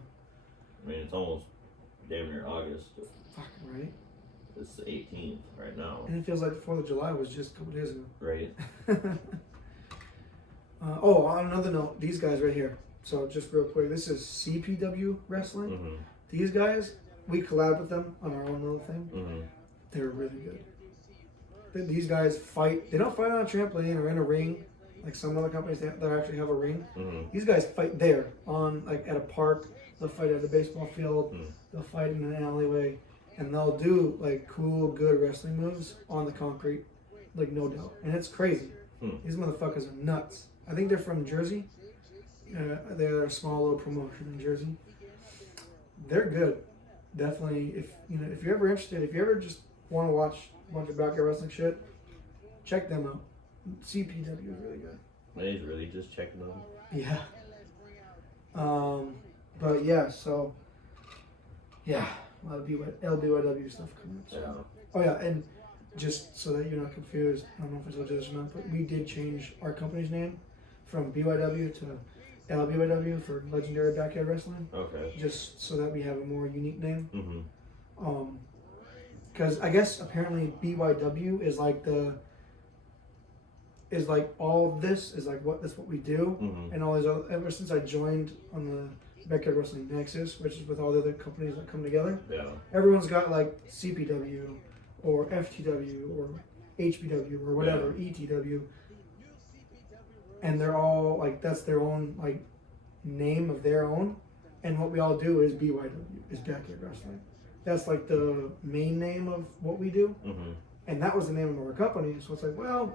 I mean, it's almost damn near August. Fucking right. It's the 18th right now. And it feels like the 4th of July was just a couple days ago. Right. On another note, these guys right here. So just real quick, this is CPW Wrestling. These guys, we collab with them on our own little thing. They're really good. These guys fight. They don't fight on a trampoline or in a ring like some other companies that actually have a ring. These guys fight there at a park. They'll fight at a baseball field. They'll fight in an alleyway, and they'll do like cool, good wrestling moves on the concrete, like no doubt. And it's crazy. These motherfuckers are nuts. I think they're from Jersey. They're a small little promotion in Jersey. They're good. Definitely, if you're ever interested, if you ever just want to watch a bunch of backyard wrestling shit, check them out. CPW is really good. He's really just checking them. Yeah. But yeah, so yeah, a lot of LBYW stuff coming up. So. Yeah. Oh yeah, and just so that you're not confused, I don't know if I told you this or not, but we did change our company's name from BYW to LBYW for Legendary Backyard Wrestling. Okay. Just so that we have a more unique name. Because I guess apparently BYW is like all this is like what we do, and all these other. Ever since I joined on the Backyard Wrestling Nexus, which is with all the other companies that come together, everyone's got like CPW or FTW or HBW or whatever ETW. and they're all like that's their own like name of their own, and what we all do is BYW, is Backyard Wrestling. That's like the main name of what we do, and that was the name of our company. So it's like, well,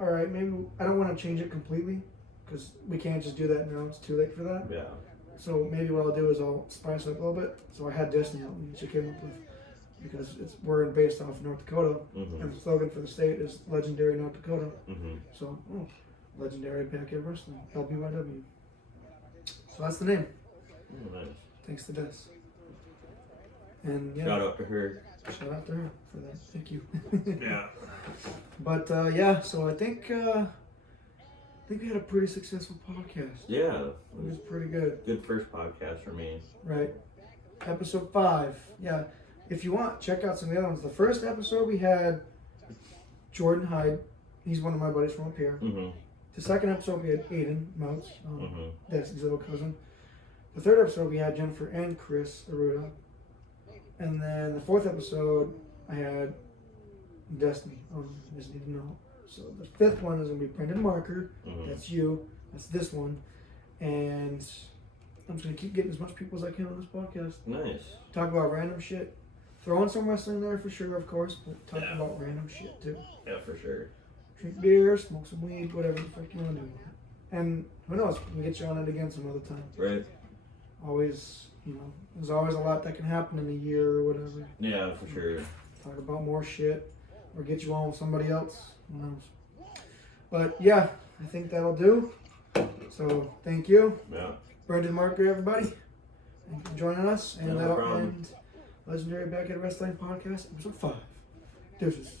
all right, maybe I don't want to change it completely because we can't just do that now. It's too late for that. Yeah. So maybe what I'll do is I'll spice it up a little bit. So I had Destiny out, which I came up with because we're based off North Dakota, and the slogan for the state is Legendary North Dakota. So, Legendary Backyard Wrestling, LBYW. So that's the name. Nice. Thanks to Des. And yeah, Shout out to her. Shout out to her for that. Thank you. Yeah. But so I think we had a pretty successful podcast. Yeah. It was pretty good. Good first podcast for me. Right. Episode 5. Yeah. If you want, check out some of the other ones. The first episode we had Jordan Hyde. He's one of my buddies from up here. The second episode we had Aiden Mounts. That's his little cousin. The third episode we had Jennifer and Chris Aruda. And then the fourth episode I had Destiny. You just need to know. So the fifth one is going to be Brendon Marker. That's you. That's this one. And I'm just going to keep getting as much people as I can on this podcast. Nice. Talk about random shit. Throw in some wrestling there for sure, of course, but talk about random shit too. Yeah, for sure. Drink beer, smoke some weed, whatever the fuck you want to do. And who knows, we can get you on it again some other time. Right. Always, there's always a lot that can happen in a year or whatever. Yeah, for sure. Talk about more shit or get you on with somebody else. Who knows? But yeah, I think that'll do. So thank you. Yeah. Brendon Marker, everybody. Thank you for joining us. And No that'll problem. end Legendary Backyard Wrestling Podcast, episode 5. Deuces.